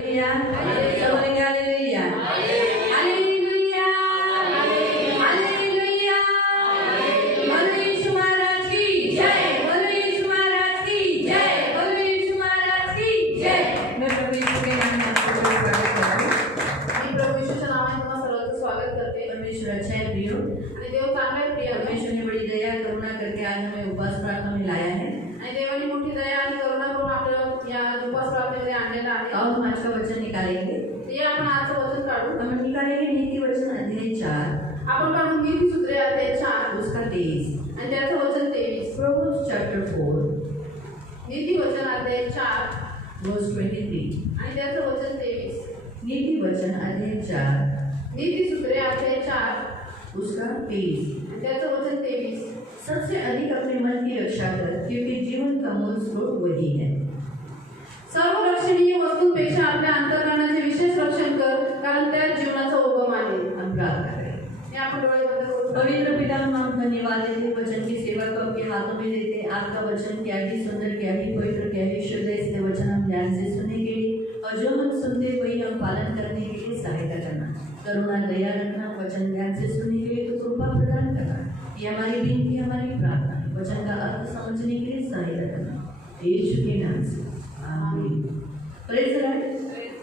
Aleluya, aleluya, aleluya, aleluya, aleluya, बोलो यीशु महाराज की जय, बोलो यीशु महाराज की जय, बोलो यीशु महाराज की जय। मैं प्रभु यीशु के नाम में आपको स्वागत करता हूँ। मी प्रभू येशूच्या नावाने तुम्हा सर्वांचं स्वागत करते। परमेश्वर अच्छा है प्रियो, आणि देव चांगला आहे प्रिय। परमेश्वर ने बड़ी दया करुणा करके आज हमें उपवास प्रार्थना में लाया है। आणि देवाने मोठी दया आणि करुणा करून आपल्याला या उपवास प्रार्थनेमध्ये आणलेला आहे। और हम आज का वचन निकालेंगे। ते आपण आजचं वचन काढू। हम निकालेंगे नीति वचन अध्याय 4, आपण काढू नीतिसूत्रे अध्याय 4 उसका 23, आणि त्याचं वचन 23। Proverbs chapter 4, नीति वचन अध्याय 4 verse 23। आणि त्याचं वचन 23। नीति वचन अध्याय 4, नीतिसूत्रे अध्याय 4 उसका 23। आणि त्याचं वचन 23। सबसे अधिक अपने मन की रक्षा कर, क्योंकि जीवन का मूल स्रोत वही है। सर्व रक्षणीय वस्तूंपेक्षा आपल्या अंतःकरणाचे विशेष रक्षण कर, कारण त्यात जीवनाचा उगम आहे। हम प्रार्थना करें। हे आपण डोळे बंद करून पवित्र पिता, हम आपको धन्यवाद देते, वचन की सेवा को आपके हाथों में देते हैं। आपका वचन क्या ही सुंदर, क्या ही पवित्र, क्या ही शुद्ध है। इसलिए वचन हम ध्यान से सुनेंगे और जो हम सुनते वही हम पालन करने के लिए सहायता करना, करुणा दया रखना। वचन ध्यान से सुनने के लिए तो कृपा प्रदान करना। ये हमारी विनती, हमारी प्रार्थना है। वचन का अर्थ समझने के लिए सहायता करना, यीशु के नाम से आमीन। Praise the Lord.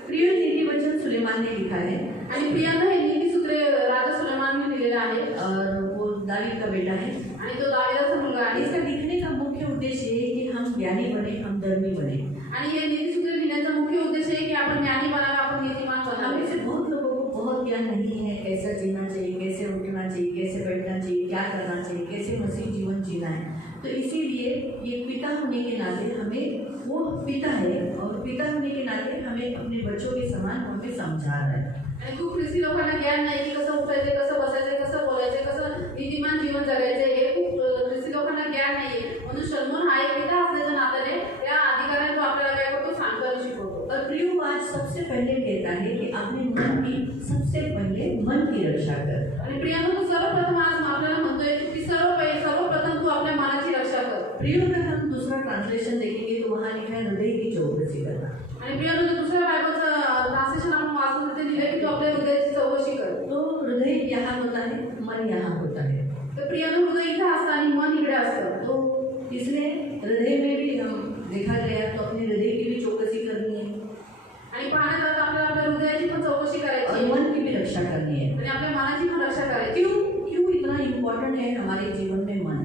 प्रिय नीति वचन सुलेमान ने लिखा है आणि प्रियांना हे नीतिसूत्रे राजा सुलेमानने दिलेले आहे और वो दावीद का बेटा है। आणि तो दाविदाचा मुलगा आहे। इसका लिखने का मुख्य उद्देश्य है कि हम ज्ञानी बने, हम धर्मी बने। आणि हे नीतिसूत्रे लिहिण्याचा मुख्य उद्देश आहे की आपण ज्ञानी बनावे, आपण नीतिमान हम बनावे। में से बहुत लोगों को बहुत ज्ञान नहीं है, कैसा जीना चाहिए, कैसे उठना चाहिए, कैसे बैठना चाहिए, क्या करना चाहिए, कैसे मसीह जीवन जीना है। तो इसीलिए ये पिता होने के नाते हमें, वो पिता है और पिता होने के नाते हमें अपने बच्चों के समान हमें समझा रहा है। आणि खूप ख्रिस्ती लोकांना ज्ञान नाही की कसं उठायचं, कसं बसायचं, कसं बोलायचं, कसं नीतिमान जीवन जगायचं, हे खूप ख्रिस्ती लोकांना ज्ञान नाहीये। म्हणून शलोमोन हा एक पिता असल्याच्या नात्याने त्या अधिकाराने तो आपल्याला काय करतो, सांगतो आणि शिकवतो। और प्रियो आज सबसे पहले कहता है कि अपने मन की, सबसे पहले मन की रक्षा कर। आणि प्रियांनो, तू सर्वप्रथम आज आपल्याला म्हणतोय की सर्वप्रथम तू आपल्या मनाची रक्षा कर। प्रियो अगर हम दूसरा ट्रांसलेशन देखेंगे तो वहाँ लिखा है हृदय की चौकसी करना। आणि प्रियांनो, जर दुसऱ्या बायबलचं ट्रान्सलेशन आपण वाचून तिथे लिहिलंय की तू आपल्या हृदयाची चौकशी कर। तो हृदय यहाँ होता है, मन यहाँ होता है। तर प्रियांनो, हृदय इथे असतं आणि मन इकडे असतं। तो इसलिए हृदय में भी हम देखा गया तो अपने हृदय की भी चौकसी करनी है आणि पाहण्यात आलं आपल्याला आपल्या हृदयाची पण चौकशी करायची और आहे मन की भी रक्षा करनी है। आणि आपल्या मनाची पण रक्षा करायची। क्यों इतना इम्पोर्टेंट है हमारे जीवन में मन?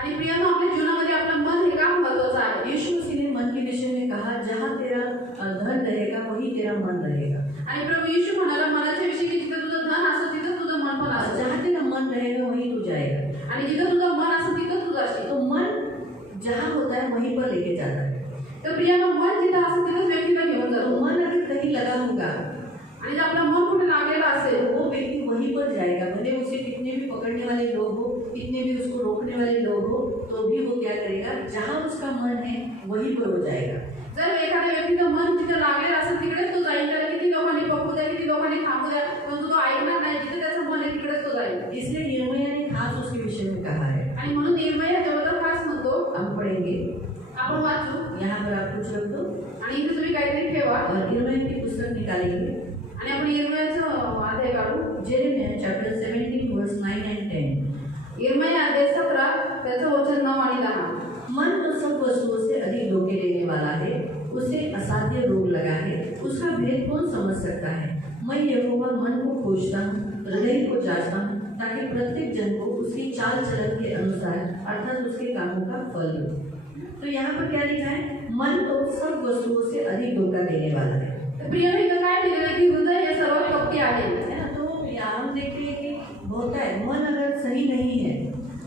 आणि प्रियांनो, आपल्या जीवनामध्ये आपलं मन हे का महत्त्वाचं आहे? यीशु मसीह ने मन के विषय में कहा, जहाँ तेरा धन रहेगा वही तेरा मन रहेगा। आणि प्रभू येशू म्हणाला मनाच्या विषयी की जिथे तुझं धन असतं तिथं तुझं मन पण और असतं, जहाँ तेरा मन रहेगा वहीं तू जाएगा। आणि जिथं तुझं मन असतं तिथं तू जाशील। तो मन जहाँ होता है वहीं पर लेके जाता है। तर प्रियांनो, मन जिथं असतं तिथंच व्यक्तीला घेऊन तो जातो। मन अगर कहीं लगा होगा आणि जर आपलं मन कुठे लागलेलं असेल वो व्यक्ति वहीं पर जाएगा, भले उसे कितने भी पकड़ने वाले लोग हो, कितने भी उसको रोकने वाले लोग हो, तो भी वो क्या करेगा, जहाँ उसका मन है वहीं पर हो जाएगा। जर एखाद्या व्यक्तीचं मन जिथं लागलेलं असेल तिकडेच तो जाईल। त्याला किती लोकांनी पकडू द्या, किती लोकांनी थांबू द्या, परंतु तो ऐकणार नाही। जिथे त्याचं मन आहे तिकडेच तो जाईल। इसलिए यिर्मयाह ने खास उसके विषय में कहा है। आणि म्हणून यिर्मयाह याच्याबद्दल खास म्हणतो, हम पढ़ेंगे, आपण वाचू यहाँ पर आप कुछ रख दो आणि इथे तुम्ही काहीतरी ठेवा और यिर्मयाह की पुस्तक निकालेंगे। आणि आपण यिर्मयाहचं अध्याय काढू। जेरेमिया चैप्टर 17 वर्स 9 and 10। यिर्मयाह अध्याय 17 त्याचं वचन 9 आणि 10। मन तो सब वस्तुओं से अधिक धोखे देने वाला है, उसे असाध्य रोग लगा है, उसका भेद कौन समझ सकता है। मैं यहोवा मन को खोजता हूँ, हृदय को जांचता हूँ, ताकि प्रत्येक जन को उसकी चाल चलन के अनुसार अर्थात उसके कामों का फल हो। तो यहाँ पर क्या लिखा है, मन तो सब वस्तुओं से अधिक धोखा देने वाला है। प्रिय इथं काय लिहिलेलं आहे की हृदय हे सर्वात कपटी आहे। है ना? तो यहाँ हम देखते हैं कि होता है, मन अगर सही नहीं है,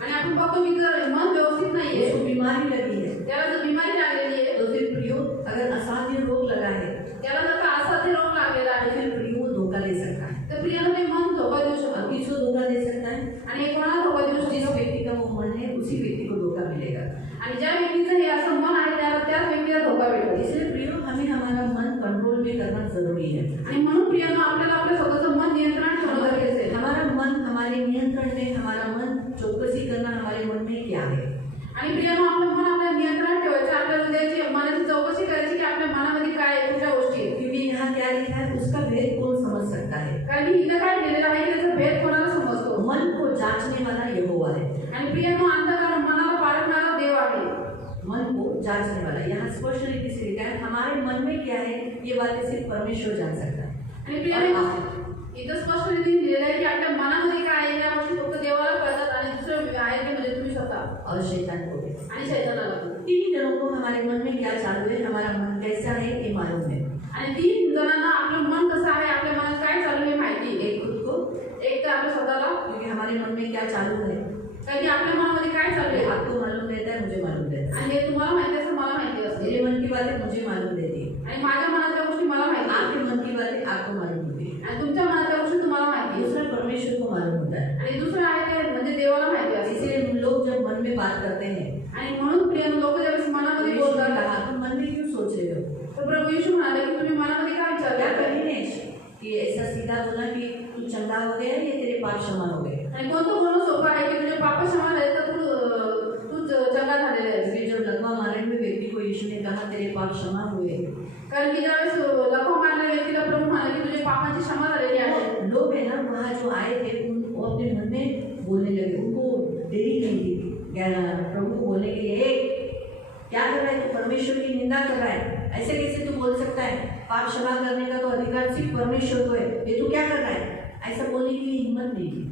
आणि आपण बघतो की जर मन व्यवस्थित नाहीये, उसको बीमारी लगी है, त्याला जर बिमारी लागलेली आहे, तो फिर प्रियो अगर असाध्य रोग लगा है त्याला जर का असाध्य रोग लागलेला तो आहे, फिर प्रियो वो धोखा दे सकता है। तर प्रियानं ते मन धोका देऊ शकतो। किसको धोखा दे सकता है? आणि हे कोणाला धोका देऊ जिस शकतो? व्यक्ति का वो मन है उसी व्यक्ति को धोखा मिलेगा। आणि ज्या व्यक्तीचं हे असं मन आहे त्याच व्यक्तीला धोका भेटतो। इसलिए प्रियो हमें हमारा मन कंट्रोल में करना जरूरी है। आणि म्हणून प्रियानं आपल्याला आपल्या स्वतःचं मन नियंत्रण ठेवणं गरजेचं आहे। हमारा मन हमारे नियंत्रण में, हमारा मन चौकसी करना हमारे मन में क्या है। आणि प्रियानं आपलं मन आपल्या नियंत्रणात ठेवायचं, आपल्या हृदयाची मनाची चौकशी करायची की आपल्या मनामध्ये काय आहे, कुठल्या गोष्टी आहेत। क्योंकि यहाँ क्या लिखा है उसका भेद कौन समझ सकता है? कारण की इथं काय लिहिलेलं आहे की त्याचा भेद कोणाला समजतो. मन को जांचने वाला यहोवा है. आणि प्रियानो अंतःकरण मनाला पारखणारा देव आहे. मन को जांचने वाला, यहाँ स्पष्ट रीति से लिखा है हमारे मन में क्या है ये बातें सिर्फ परमेश्वर जान सकता है. आणि प्रियानो इथं स्पष्ट रीतीने लिहिलेलं आहे की आपल्या मनामध्ये काय आहे या गोष्टी फक्त देवाला कळतात आणि दुसरं आहे ते म्हणजे तुम्ही स्वतः और शैतान को भी. आणि शैतानाला पण. 3 जनों को हमारे मन में क्या चालू है, हमारा मन कैसा है ये मालूम है. आणि 3 जणांना आपलं मन कसं आहे, आपल्या मनात काय चालू आहे माहिती आहे. एक खुद को, एक तर आपल्या स्वतःला, क्योंकि हमारे मन में क्या चालू है कारण की आपल्या मनामध्ये काय चालू आहे आपको मालूम रहता है, मुझे मालूम रहता है. आणि हे तुम्हाला माहिती असतं, मला माहिती असते. मेरे मन की बातें मुझे मालूम रहती है, आणि माझ्या मनातल्या गोष्टी मला माहिती आहे आपके मन की बातें आपको मालूम होती है. आणि तुमच्या मनातल्या गोष्टी तुम्हाला माहिती आहे. दूसरा परमेश्वर को मालूम होता है. आणि दुसरं आहे ते म्हणजे देवाला माहिती असते. इसलिए लोग जब मन में बात करते हैं आणि म्हणून प्रिय लोक ज्यावेळेस मनामध्ये यीशु ने बोलतात कहा तुम मन में क्यों सोच रहे हो? तर प्रभू येशू म्हणाले की तुम्ही मनामध्ये काय विचार क्या करताय. कहीं कि ऐसा सीधा बोला कि तू चंगा हो गया या तेरे पाप क्षमा हो गए. आणि कोणतं बोलणं सोपं आहे की तुझे पाप क्षमा झाले तर तू चंगा झालेला आहेस. इसलिए जब लकवा मारे हुए व्यक्ति को यीशु ने कहा तेरे पाप क्षमा हुए, कारण की ज्यावेळेस लखो मारल्या व्यक्तीला प्रभू म्हणाले की तुझे पापाची क्षमा झालेली आहे. लोग है ना वहाँ जो आए थे वो अपने मन में बोलने लगे, उनको देरी नहीं थी प्रभु को बोलने के लिए, क्या कर रहा है तू, परमेश्वर की निंदा कर रहा है, ऐसे कैसे तू बोल सकता है, पाप क्षमा करने का तो अधिकार सिर्फ परमेश्वर को है, ये तू क्या कर रहा है, ऐसा बोलने की हिम्मत नहीं थी.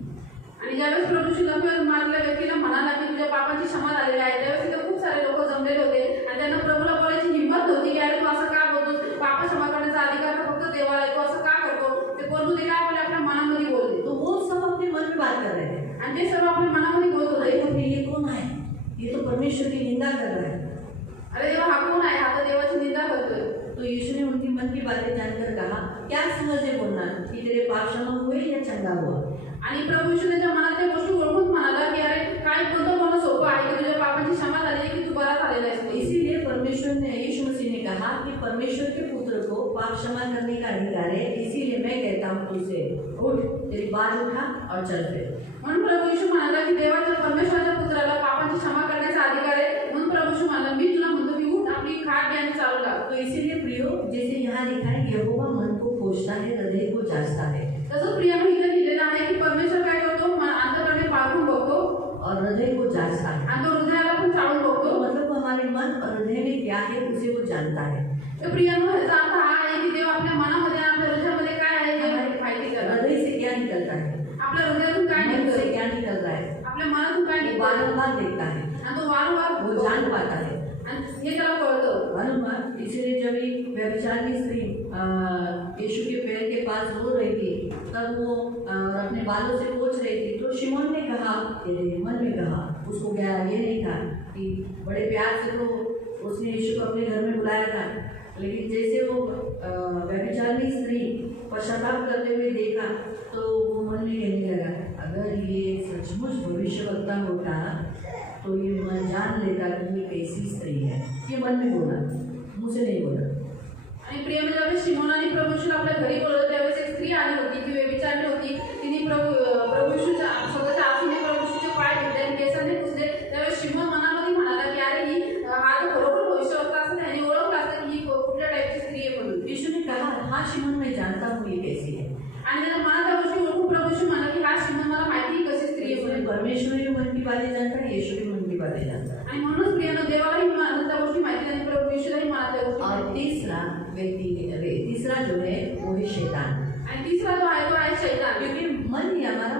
आणि ज्यावेळेस प्रभूशी लखो मारलेल्या व्यक्तीला म्हणाला की तुझ्या पापाची क्षमा झालेली आहे, त्यावेळेस तिथे खूप सारे लोक जमलेले होते आणि त्यांना प्रभूला बोलायची हिंमत नव्हती की अरे तू असं का बोलतोस, पाप क्षमा करण्याचा अधिकार तर फक्त देवाला आहे, तू असं का करतो. ते प्रभू ते काय बोलले, आपल्या मनामध्ये बोलले. तो वो सब अपने मन में बात कर रहे थे आणि ते सर्व आपल्या मनामध्ये बोलत होते. अरे ये कौन है, ये तो परमेश्वर की निंदा कर रहा है. अरे देवा हा कोण आहे, हा तर देवाची निंदा करतोय. तो यीशु ने उनके मन की बातें जानकर कहा क्या समझे बोलना कि तेरे पाप क्षमा हुए या चंगा हुआ. आणि प्रभू येशू त्याच्या मनातल्या गोष्टी ओळखून म्हणाला की अरे काय कोणतं बोलणं सोपं आहे की तुझ्या पापाची क्षमा झाली आहे की तू बरा झालेला आहेस. इसीलिए परमेश्वर ने, यीशु मसीह ने कहा कि परमेश्वर के पुत्र को पाप क्षमा करने का अधिकार है, इसीलिए मैं कहता हूँ तुझसे उठ, तेरी बात उठा और चल फिर. म्हणून प्रभू येशू म्हणाला की देवाच्या परमेश्वराच्या पुत्राला पापाची क्षमा करण्याचा अधिकार आहे. म्हणून प्रभू येशू म्हणाला मी तुला म्हणतो की उठ, आपली खाट घे आणि चालू लाग. तो इसीलिए प्रियो, जैसे यहाँ लिखा है यहोवा मन को खोजता है, हृदय को जांचता है. तसं प्रियानो इथे लिहिलेलं आहे की परमेश्वर काय करतो, अंतःकरणे पारखून बघतो और हृदय को जांचता है. आणि तो हृदयाला पण चाळून तो बघतो. मतलब हमारे मन और हृदय में क्या है उसे वो जानता है. तर प्रियानो ह्याचा अर्थ हा आहे की देव आपल्या मनामध्ये आणि आपल्या हृदयामध्ये काय आहे हे माहिती करतो. हृदय से क्या निकलता है, आपल्या हृदयातून काय मन निघतं, से क्या निकल रहा है, आपल्या मनातून काय वो निघतं बारंबार देखता है, आणि तो वारंवार वो जान पाता है. आणि हे त्याला कळतं. मालूम, इसलिए जब एक व्यभिचारिणी स्त्री यीशु के पैर के पास रो रही थी, तब वो अपने बालों से पोंछ रही थी, तो शिमोन ने कहा, मन में कहा, उसको क्या ये नहीं था कि बड़े प्यार से तो उसने यीशु को अपने घर में बुलाया था, लेकिन जैसे वो व्यभिचारिणी स्त्री पश्चाताप करते हुए देखा तो वो मन में कहने लगा अगर ये सचमुच भविष्यवक्ता होता तो ये मन जान लेता कि ये कैसी स्त्री है. ये मन में बोला, मुंह से नहीं बोला. आणि प्रिय म्हणजे ज्यावेळेस शिमोन आणि प्रभू येशूला आपल्या घरी बोलवलं त्यावेळेस एक स्त्री आली होती, ती व्यभिचारली होती. तिने प्रभू येशूच्या स्वतःच्या आसूने प्रभू येशूचे पाय धुतले आणि केसाने पुसले. त्यावेळेस शिमोन मनामध्ये म्हणाला की अरे ही हा जो खरोखर भविष्यवक्ता असं त्याने ओळखलं असतं की ही कुठल्या टाईपची स्त्री आहे म्हणून. यीशु ने कहा हाँ शिमोन मैं जानता हूँ ये कैसी है. आणि त्याच्या मनात त्या गोष्टी ओळखून प्रभू येशू म्हणाला की हा शिमोन मला माहिती आहे कशी स्त्री आहे म्हणून. परमेश्वर की मन की बातें जानता है, यीशु की मन की बातें जानता है. आणि म्हणूनच प्रियानं देवालाही मनातल्या गोष्टी माहिती आणि प्रभू येशूलाही मनातल्या गोष्टी और माहिती. तीसरा जो है वो है शैतान. आणि तिसरा जो आहे तो आहे शैतान. क्योंकि मन ही हमारा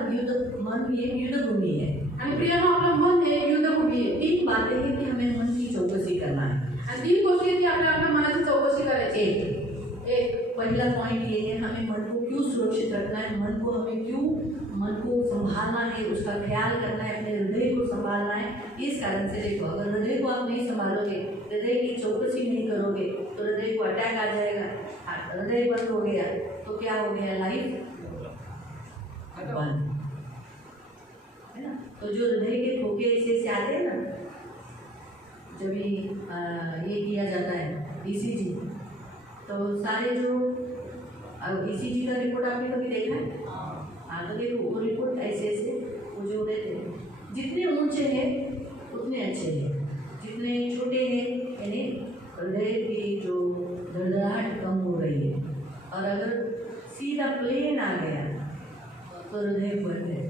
मन ये युद्ध भूमि है. आणि प्रियानं आपलं मन हे युद्धभूमी आहे. 3 बातें हैं कि हमें मन की चौकसी करना है. आणि 3 गोष्टी आहेत की आपल्या मनाची चौकशी करायची. एक पहला पॉइंट ये है हमें मन को क्यों सुरक्षित रखना है, मन को हमें क्यों मन को संभालना है, उसका ख्याल करना है, अपने हृदय को संभालना है. इस कारण से देखो, अगर हृदय को आप नहीं संभालोगे, हृदय की चौकसी नहीं करोगे तो हृदय को अटैक आ जाएगा. हृदय बंद हो गया तो क्या हो गया, लाइफ बंद है ना. तो जो हृदय के ठोके ऐसे आते हैं ना, जब ये किया जाता है ईसीजी, तो सारे जो ईसीजी का रिपोर्ट आपने कभी देखा है? हाँ, तो देखो वो रिपोर्ट ऐसे ऐसे वो जो रहते हैं, जितने ऊंचे हैं उतने अच्छे हैं, जितने छोटे हैं यानी हृदय की जो धड़धड़ाहट कम हो रही है. और अगर सीधा प्लेन आ गया तो हृदय बढ़ गए।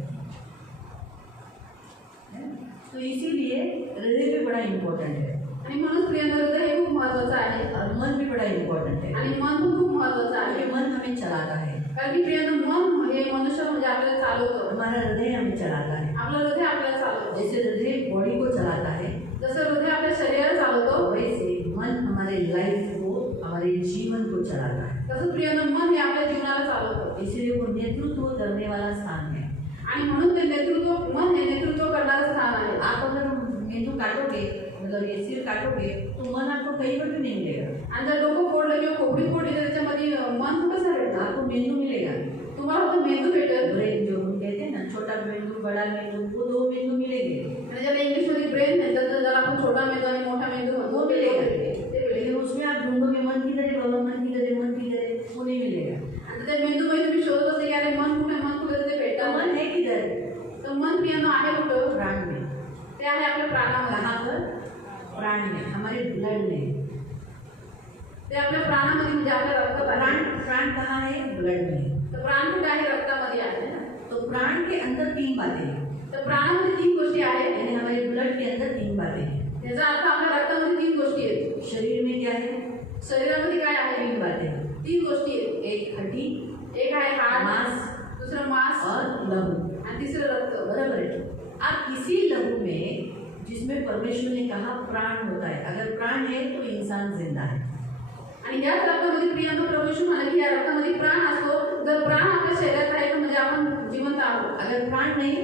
तो इसीलिए हृदय भी बड़ा इम्पोर्टेंट है आणि म्हणून प्रियांना हृदय हे खूप महत्त्वाचं आहे और मन भी बड़ा इम्पोर्टेंट है, आणि मन पण खूप महत्त्वाचं आहे क्योंकि मन हमें चलाता है। कारण की प्रियांना मन हे मनुष्य म्हणजे आपल्याला चालवतं, हमारा हृदय हमें चलाता है। आपलं हृदय आपल्याला चालवतं। जैसे हृदय बॉडी को चलाता है, जसं हृदय आपल्या शरीराला चालवतं वैसे मन हमारे लाइफ को, हमारे जीवन को चलाता है। तसंच प्रियांना मन हे आपल्या जीवनाला चालवतं। इसलिए वो नेतृत्व करने वाला स्थान है। आणि म्हणून ते मन हे नेतृत्व करणारं स्थान आहे। आप अगर मेंदू काटोगे, मतलब ये सिर काटोगे, तो मन आपको कहीं पर भी नहीं मिलेगा। आणि जर डोकं फोडलं किंवा खोपडी फोडली तर त्याच्यामध्ये मन कुठं सापडतं? आपको मेंदू मिलेगा, तुम्हाला फक्त मेंदू भेटेल। ब्रेन जो हम कहते हैं ना, छोटा मेंदू बड़ा मेंदू, वो दो मेंदू मिलेंगे। आणि ज्याला इंग्लिशमध्ये ब्रेन म्हणतात, तर ज्याला आपण छोटा मेंदू आणि मोठा मेंदू म्हणतो, वो मिलेगा, ते मिळेल। लेकिन उसमें आप ढूंढोगे मन किधर है बाबा, मन किधर है, मन किधर है, वो नहीं मिलेगा। आणि त्या मेंदूमध्ये तुम्ही शोधत असते की अरे मन कुठे ते तो भेटतं। मन है किधर? तर मन प्रियांनो आहे कुठं? प्राण में। ते आहे आपल्या प्राणामध्ये। कहाँ पर? प्राण में, हमारे ब्लड में। ते आपल्या प्राणामध्ये म्हणजे आपल्या रक्तवाहिन्या। प्राण कहाँ है? ब्लड में। तर प्राण कुठे आहे? रक्तामध्ये आहे ना। तो प्राण के अंदर 3 बातें हैं, तर प्राणामध्ये 3 गोष्टी आहेत। यानी हमारे ब्लड के अंदर 3 बातें हैं। याचा अर्थ आपल्या रक्तामध्ये 3 गोष्टी आहेत। शरीर में क्या है? शरीरामध्ये काय आहे? 3 बातें, 3 गोष्टी आहेत। एक हड्डी, एक आहे हाड, मांस दुसरं मांस और लहू। आणि तिसरं रक्त। बराबर है। आप इसी लहू में, जिसमें परमेश्वर ने कहा प्राण होता है, अगर प्राण है तो इंसान जिंदा है। आणि याच रक्तामध्ये प्रियांनो प्रभू म्हणाले की या रक्तामध्ये प्राण असतो। जर प्राण आपल्या शरीरात आहे तर म्हणजे आपण जिवंत आहोत। अगर प्राण नहीं,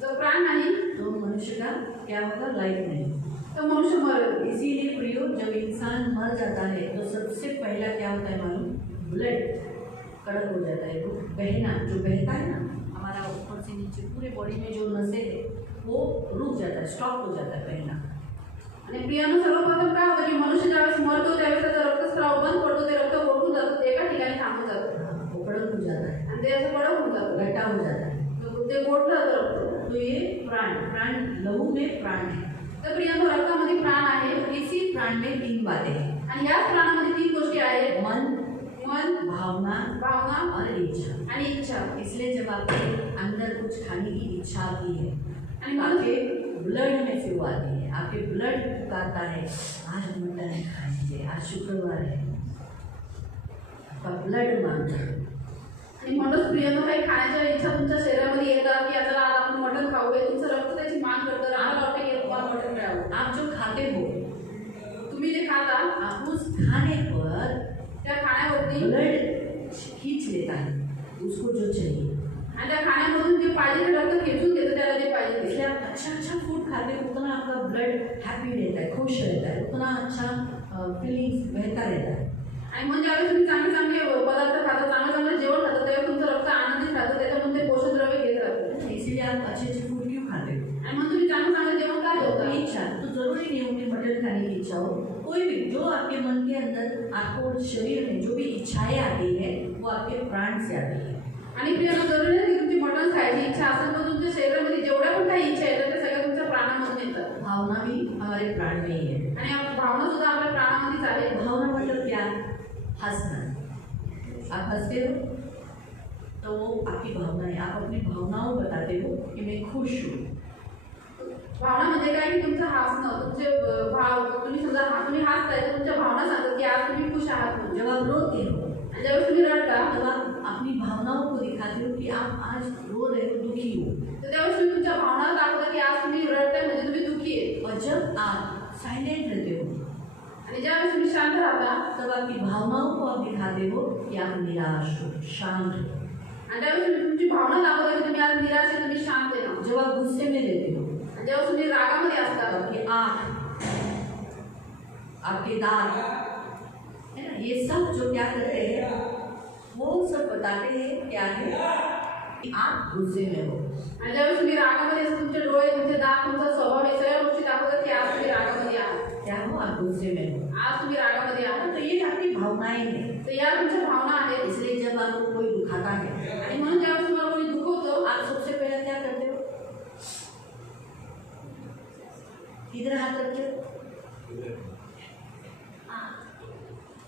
जर प्राण नाही तो मनुष्य का क्या होगा? लाइफ नहीं। तर मनुष्य मरेल। इसीलिए प्रियो, जब इंसान मर जाता है तो सबसे पहला क्या होता है मालूम? ब्लड कड़क हो जाता है, वो बहना, जो बहता है ना हमारा ऊपर से नीचे पूरे बॉडी में जो नसें है वो रुक जाता है, स्टॉप हो जाता है बहना। आणि प्रियांनो सर्वप्रथम काय होतं की मनुष्य ज्यावेळेस मरतो त्यावेळेस त्याचा रक्तस्राव बंद पडतो, ते रक्त ओढून जातं, ते एका ठिकाणी थांबून जातं वो कड़क हो जाता है, आणि ते असं कडक होऊन जातं, गट्टा हो जाता है। ते गोठलं जातं रक्त। तो ये प्राण लहू में प्राण है। तर प्रियांनो रक्तामध्ये प्राण आहे। इसी प्राण में 3 बातें हैं, आणि याच प्राणामध्ये 3 गोष्टी आहेत। मन, भावना भावना और इच्छा। आणि इच्छा। इसलिए जब आपके अंदर कुछ खाने की इच्छा आती है, आणि आपके ब्लड में से वो आती है, आपके ब्लड पुकारता है आज मटन खाएंगे, आज शुक्रवार है, आपका ब्लड मांगता है। आणि म्हणूनच प्रियांनो काही खाण्याच्या इच्छा तुमच्या शरीरामध्ये येतात की आता आज आपण मटण खाऊया, तुमचं रक्त त्याची माग करतं, आम्हाला वाटतं की तुम्हाला मटण मिळावं। आप जो खाते हो, तुम्ही जे खाता आप उस खाने पर त्या खाण्यावरती ब्लड खींच लेता है उसको जो चाहिए, आणि त्या खाण्यामधून जे पाहिजे ते रक्त खेचून घेतं त्याला जे पाहिजे ते। इसलिए आप अच्छा फूड खाते हो, उतना आपका ब्लड हैप्पी रहता है, खुश रहता है, उतना अच्छा फीलिंग्स बहता रहता है। आणि म्हणजे ज्यावेळेस तुम्ही चांगले पदार्थ खाता, चांगलं जेवण खाता, त्यावेळेस तुमचं रक्त आनंदित राहतं, त्याच्यामध्ये ते पोषक द्रव्य घेत राहतं। इसीलिए आप अच्छे फूड क्यों खाते हो? आणि मग तुम्ही चांगलं जेवण का जेवता? इच्छा तो जरूरी नहीं हो कि मटन खाने की इच्छा हो, कोई भी जो आपके मन के अंदर, आपको शरीर में जो भी इच्छाएं आती है वो आपके प्राण से आती है। आणि प्रियांनो जरुरी नाही की तुमची मटण खायची इच्छा असेल, पण तुमच्या शरीरामध्ये जेवढ्या पण काही इच्छा येतात त्या सगळ्या तुमच्या प्राणामधून येतात। भावना भी हमारे प्राण में ही है। आणि भावना सुद्धा आपल्या प्राणामध्येच आहे। भावना मतलब क्या? हंसना। आप हंसते हो तो वो आपकी भावना है, आप अपनी भावनाओं बताते हो कि मैं खुश हूँ। भावना म्हणजे काय की तुमचं हसणं, तुमचे भाव, तुम्ही समजा तुम्ही हसताय तर तुमच्या भावना सांगतात की आज तुम्ही खुश आहात म्हणून। जब आप रोते हो, आणि ज्यावेळेस तुम्ही रडता तब आप अपनी भावनाओं को दिखाते हो कि आप आज रो रहे हो, दुखी हो। तर त्यावेळेस तुम्ही तुमच्या भावना दाखवता की आज तुम्ही रडताय म्हणजे तुम्ही दुःखी आहे। और जब आप साइलेंट रहते हो, आणि ज्यावेळेस तुम्ही शांत राहता तब आपकी भावनाओं को आप दिखाते हो कि आप निराश हो, शांत हो। आणि त्यावेळेस तुम्ही तुमची भावना दाखवता की तुम्ही आज निराश आहे, तुम्ही शांत आहे ना। जब आप गुस्से में रहते हो, आणि जेव्हा तुम्ही रागामध्ये असता, आपकी आँख, आपके दांत, है ना, ये सब जो क्या करते हैं वो सब बताते हैं क्या है कि आप गुस्से में हो। आणि ज्यावेळेस तुम्ही रागामध्ये असता, तुमचे डोळे, तुमचे दात, तुमचा स्वभाव हे सगळ्या गोष्टी दाखवतात की आज तुम्ही रागामध्ये आहात। क्या हो? आप गुस्से में हो, आज तुम्ही रागामध्ये आहात। तो ये आपकी भावनाएं हैं। तर या तुमच्या भावना आहेत। इसलिए जब आपको कोई दुखाता है, आणि म्हणून ज्यावेळेस तुम्हाला कोणी दुखवतं, आप सबसे पहले क्या करते हो? इधर हाथ रखते हो,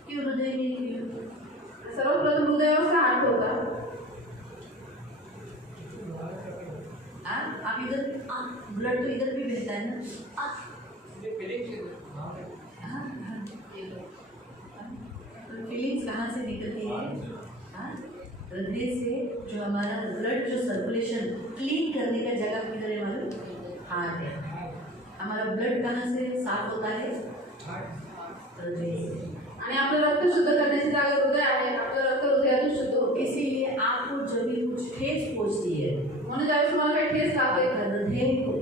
क्यों हृदय में क्यों? सर्वप्रथम हृदयावर कसा हात ठेवता? आप इधर ब्लड तो इधर भी बहता है ना, फीलिंग्स कहाँ से निकलती है? हृदय से। जो हमारा ब्लड जो सर्कुलेशन क्लीन करने का जगह किधर है मालूम? हार्ट है। हमारा ब्लड कहाँ से साफ होता है? हृदय से। आणि आपलं रक्त शुद्ध करण्याची जागा हृदय आहे. आपलं रक्त हृदयातून शुद्ध होते. इसीलिए आपको जब भी कुछ ठेस पहुँचती है, म्हणून ज्यावेळेस तुम्हाला काही ठेस लागते, हृदय को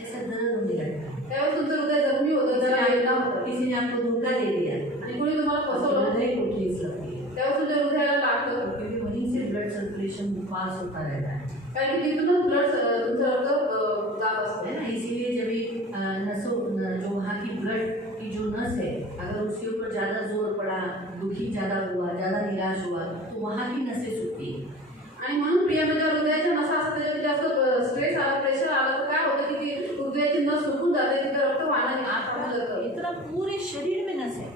ऐसा दर्द होने लगता है, त्यावेळेस तुमचं हृदय जखमी होतं, जरा वेदना होतं. किसी ने आपको धोखा दे दिया आणि कोणी तुम्हाला फसवलं, हृदय को ठेस लगती है, त्यावेळेस तुमच्या हृदयाला लागतं. क्योंकि वहीं से ब्लड सर्कुलेशन पास होता रहता है, कारण की तिथूनच ब्लड तुमचं रक्त जात असतं. है ना. इसीलिए जब भी जो वहाँ की ब्लड की जो नस है, अगर उसके ऊपर ज़्यादा जोर पड़ा, दुखी ज़्यादा हुआ, ज़्यादा निराश हुआ, तो वहाँ की नसें सूखती है. आणि म्हणून प्रियामध्ये हृदयाच्या नसा असतात, त्याच्यामध्ये जास्त स्ट्रेस आला, प्रेशर आलं तर काय होतं की ती हृदयाची नस सुकून जाते, तिथं रक्त वाहणं थांबून जातं. इतना पूरे शरीर में नस है,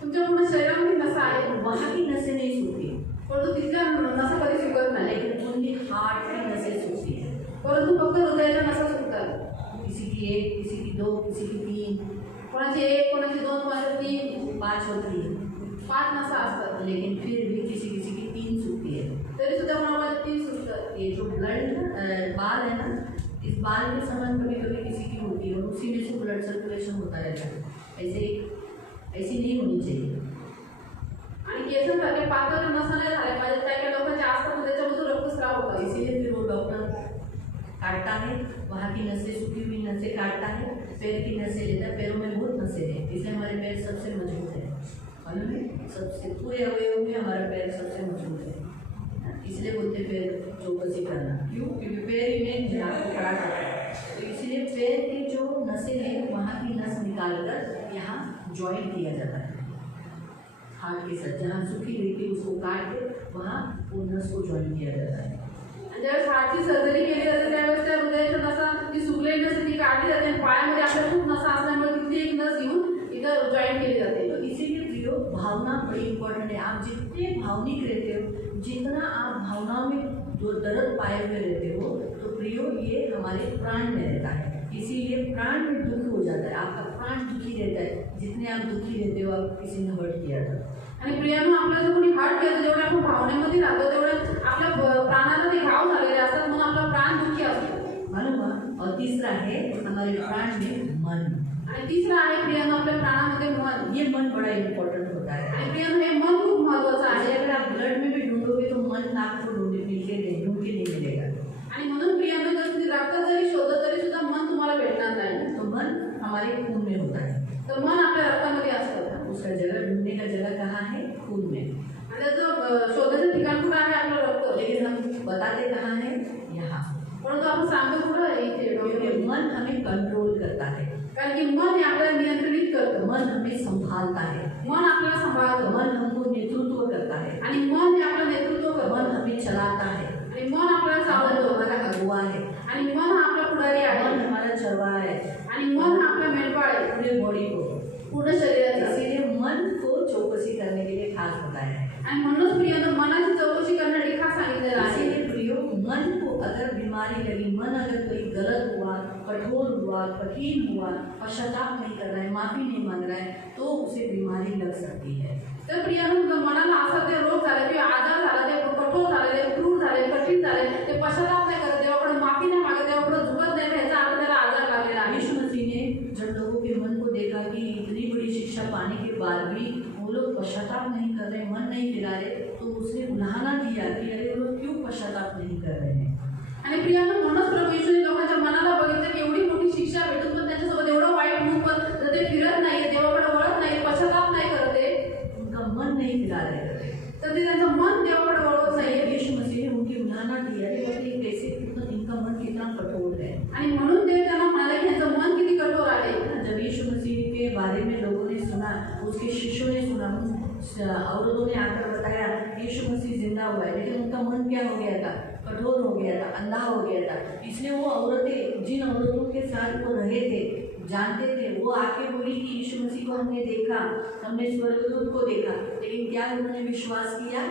तुमच्या पूर्ण शरीरामध्ये नसा आहे, वहाँ की नसें नहीं सूखती, परंतु तिथल्या नसा कधी सुकत नाही. लेकिन ओनली हार्ट की नसें सूखती है. परंतु फक्त हृदयाच्या नसा सुकतात. किसी की 1, किसी की 2, किसी की 3, कोणाची 1, कोणाची 2, कोणाची 3, 5 होती है, 5 नसा असतात. लेकिन फिर भी किसी किसी की 3 सूखती है. तरी सुद्धा कोणाला 3 सुकतात. ये जो ब्लड बाल है ना, इस बाल में समझ कभी कभी किसी की होती है और उसी में से ब्लड सर्कुलेशन होता रहता है. ऐसी नहीं होनी चाहिए. आणि केसांसारखे पातळ नसा नाही झाल्या पाहिजे. काही काही लोकांचे असतात त्याच्यामधून रक्तस्राव होतात. इसीलिए फिर वो डॉक्टर काटता है, वहाँ की नसें सूखी हुई नसें काटता है, पैर की नसें लेता है. पैरों में बहुत नसें हैं, इसलिए हमारे पैर सबसे मजबूत है. मालूम है, सबसे पूरे अवयव में हमारा पैर सबसे मजबूत है. इसलिए बोलते पैर चौकसी करना. क्यों? क्योंकि पैर ही में जहाँ को खड़ा करता है. तो इसलिए पैर की जो नसें हैं, वहाँ की नस निकाल कर यहाँ ज्वाइंट किया जाता है. हार्ट के साथ जहाँ सूखी रहती है उसको काट के वहाँ वो नस को ज्वाइन किया जाता है. ज्यावेळेस हार्टची सर्जरी केली जाते त्यावेळेस त्या हृदयाच्या नसा जी सुकलेली नस ती काढली जाते. पायामध्ये आपल्या खूप नसा असल्यामुळे तिथली एक नस घेऊन इथं जॉईन केली जाते. तो इसीलिए प्रियो, भावना बड़ी इम्पोर्टेंट है. आप जितने भावनिक रहते हो, जितना आप भावनाओं में जो दर्द पाए हुए रहते हो, तो प्रियो ये हमारे प्राण में रहता है. इसीलिए प्राण में दुख हो जाता है. आपका प्राण दुखी रहता है. जितने आप दुखी रहते हो, आप किसी ने हर्ट किया था. आणि प्रियानं आपल्याला जर कोणी हर्ट केलं, जेवढं आपण भावनेमध्ये राहतो तेवढं आपल्या प्राणाला ते घाव झालेले असतात, म्हणून आपला प्राण दुःखी असतो. मालूम हुआ. और तीसरा है हमारे प्राण में मन. आणि तिसरं आहे प्रियानं आपल्या प्राणामध्ये मन. ये मन बड़ा इम्पोर्टेंट होता है. आणि प्रियानं हे मन खूप महत्वाचं आहे. अगर आप ब्लड में भी ढूंढोगे तो मन आपको ढूंढ के नहीं मिलेगा. आणि म्हणून प्रियानं जर तुम्ही रक्तात जरी शोधत तरी सुद्धा मन तुम्हाला भेटणार नाही. तो मन हमारे खून में होता है. तर मन आपल्या रक्तामध्ये असतं. उसका जगह ढूंढने का जगह कहाँ है? खून में. आणि त्याचं शोधाचं ठिकाण कुठं आहे? आपलं रक्त. लेकिन हम बताते कहाँ है? यहाँ. परंतु आपण सांगतो कुठं आहे? इथे. क्योंकि मन हमें कंट्रोल करता है. कारण की मन हे आपल्याला नियंत्रित करतं. मन हमें संभालता है. मन आपल्याला सांभाळतं. मन हमको नेतृत्व करता है. आणि मन हे आपलं नेतृत्व करतं. मन हमें चलाता है. आणि मन आपल्याला मन चालवतं. हमारा अगुआ है. आणि मन हा आपला पुढारी आहे. मन हमारा चरवाहा है. आणि मन हा आपला मेंढपाळ आहे. पूरे बॉडी को, पूर्ण शरीराचा. इसीलिए मन को चौकसी करने के लिए खास बताया है. आणि म्हणूनच प्रियानं मनाची चौकशी करण्यासाठी खास सांगितलेलं आहे. इसीलिए प्रियो, मन को अगर बीमारी लगी, मन अगर कोई गलत हुआ, कठोर हुआ, कठिन हुआ, पश्चाताप नहीं कर रहा है, माफी नहीं मांग रहा है, तो उसे बीमारी लग सकती है. तर प्रियानं मनाला असा ते रोग झाला किंवा आजार झाला, ते कठोर झाले, ते क्रूर झाले, कठीण झाले, ते पश्चाताप नाही करत, देवाकडे माफी नाही मागत, देवाकडे झुकत नाही, ह्याचा अर्थ त्याला आजार लागलेला आहे. यीशु मसीह ने जब लोगों के मन को देखा कि इतनी बड़ी शिक्षा पाने के बाद भी वो लोग पश्चाताप नहीं कर रहे, मन नहीं फिरा रहे, तो उसने उल्हाना दिया कि अरे वो लोग क्यों पश्चाताप नहीं कर रहे हैं. आणि प्रियानं म्हणूनच प्रभू येशूने लोकांच्या मनाला बघितलं की एवढी मोठी शिक्षा भेटून पण त्यांच्यासोबत एवढं वाईट होऊन पण जर ते फिरत नाही, देवाकडे वळत नाही, पश्चाताप नाही करत आहे, उनका मन नहीं फिरा रहे, तर ते त्यांचं मन देवाकडे वळवत नाही. यीशु मसीह ने उनकी उल्हाना दिया कि ये कैसे, इनका मन कितना कठोर है. आणि म्हणून ते त्यांना म्हणाले की यांचं मन किती कठोर आहे. जब यीशु मसीह के बारे में लोगों ने सुना, उसके शिष्यों ने सुना, औरतों ने आकर बताया यीशु मसीह जिंदा हुआ है, लेकिन उनका मन क्या हो गया था? कठोर हो गया था, अंधा हो गया था. इसलिए वो औरतें, जिन औरतों के साथ वो रहे थे, जानते थे। वो आके बोली कि यीशु मसीह को हमने देखा, हमने स्वर्गदूत को देखा, लेकिन क्या उन्होंने विश्वास किया?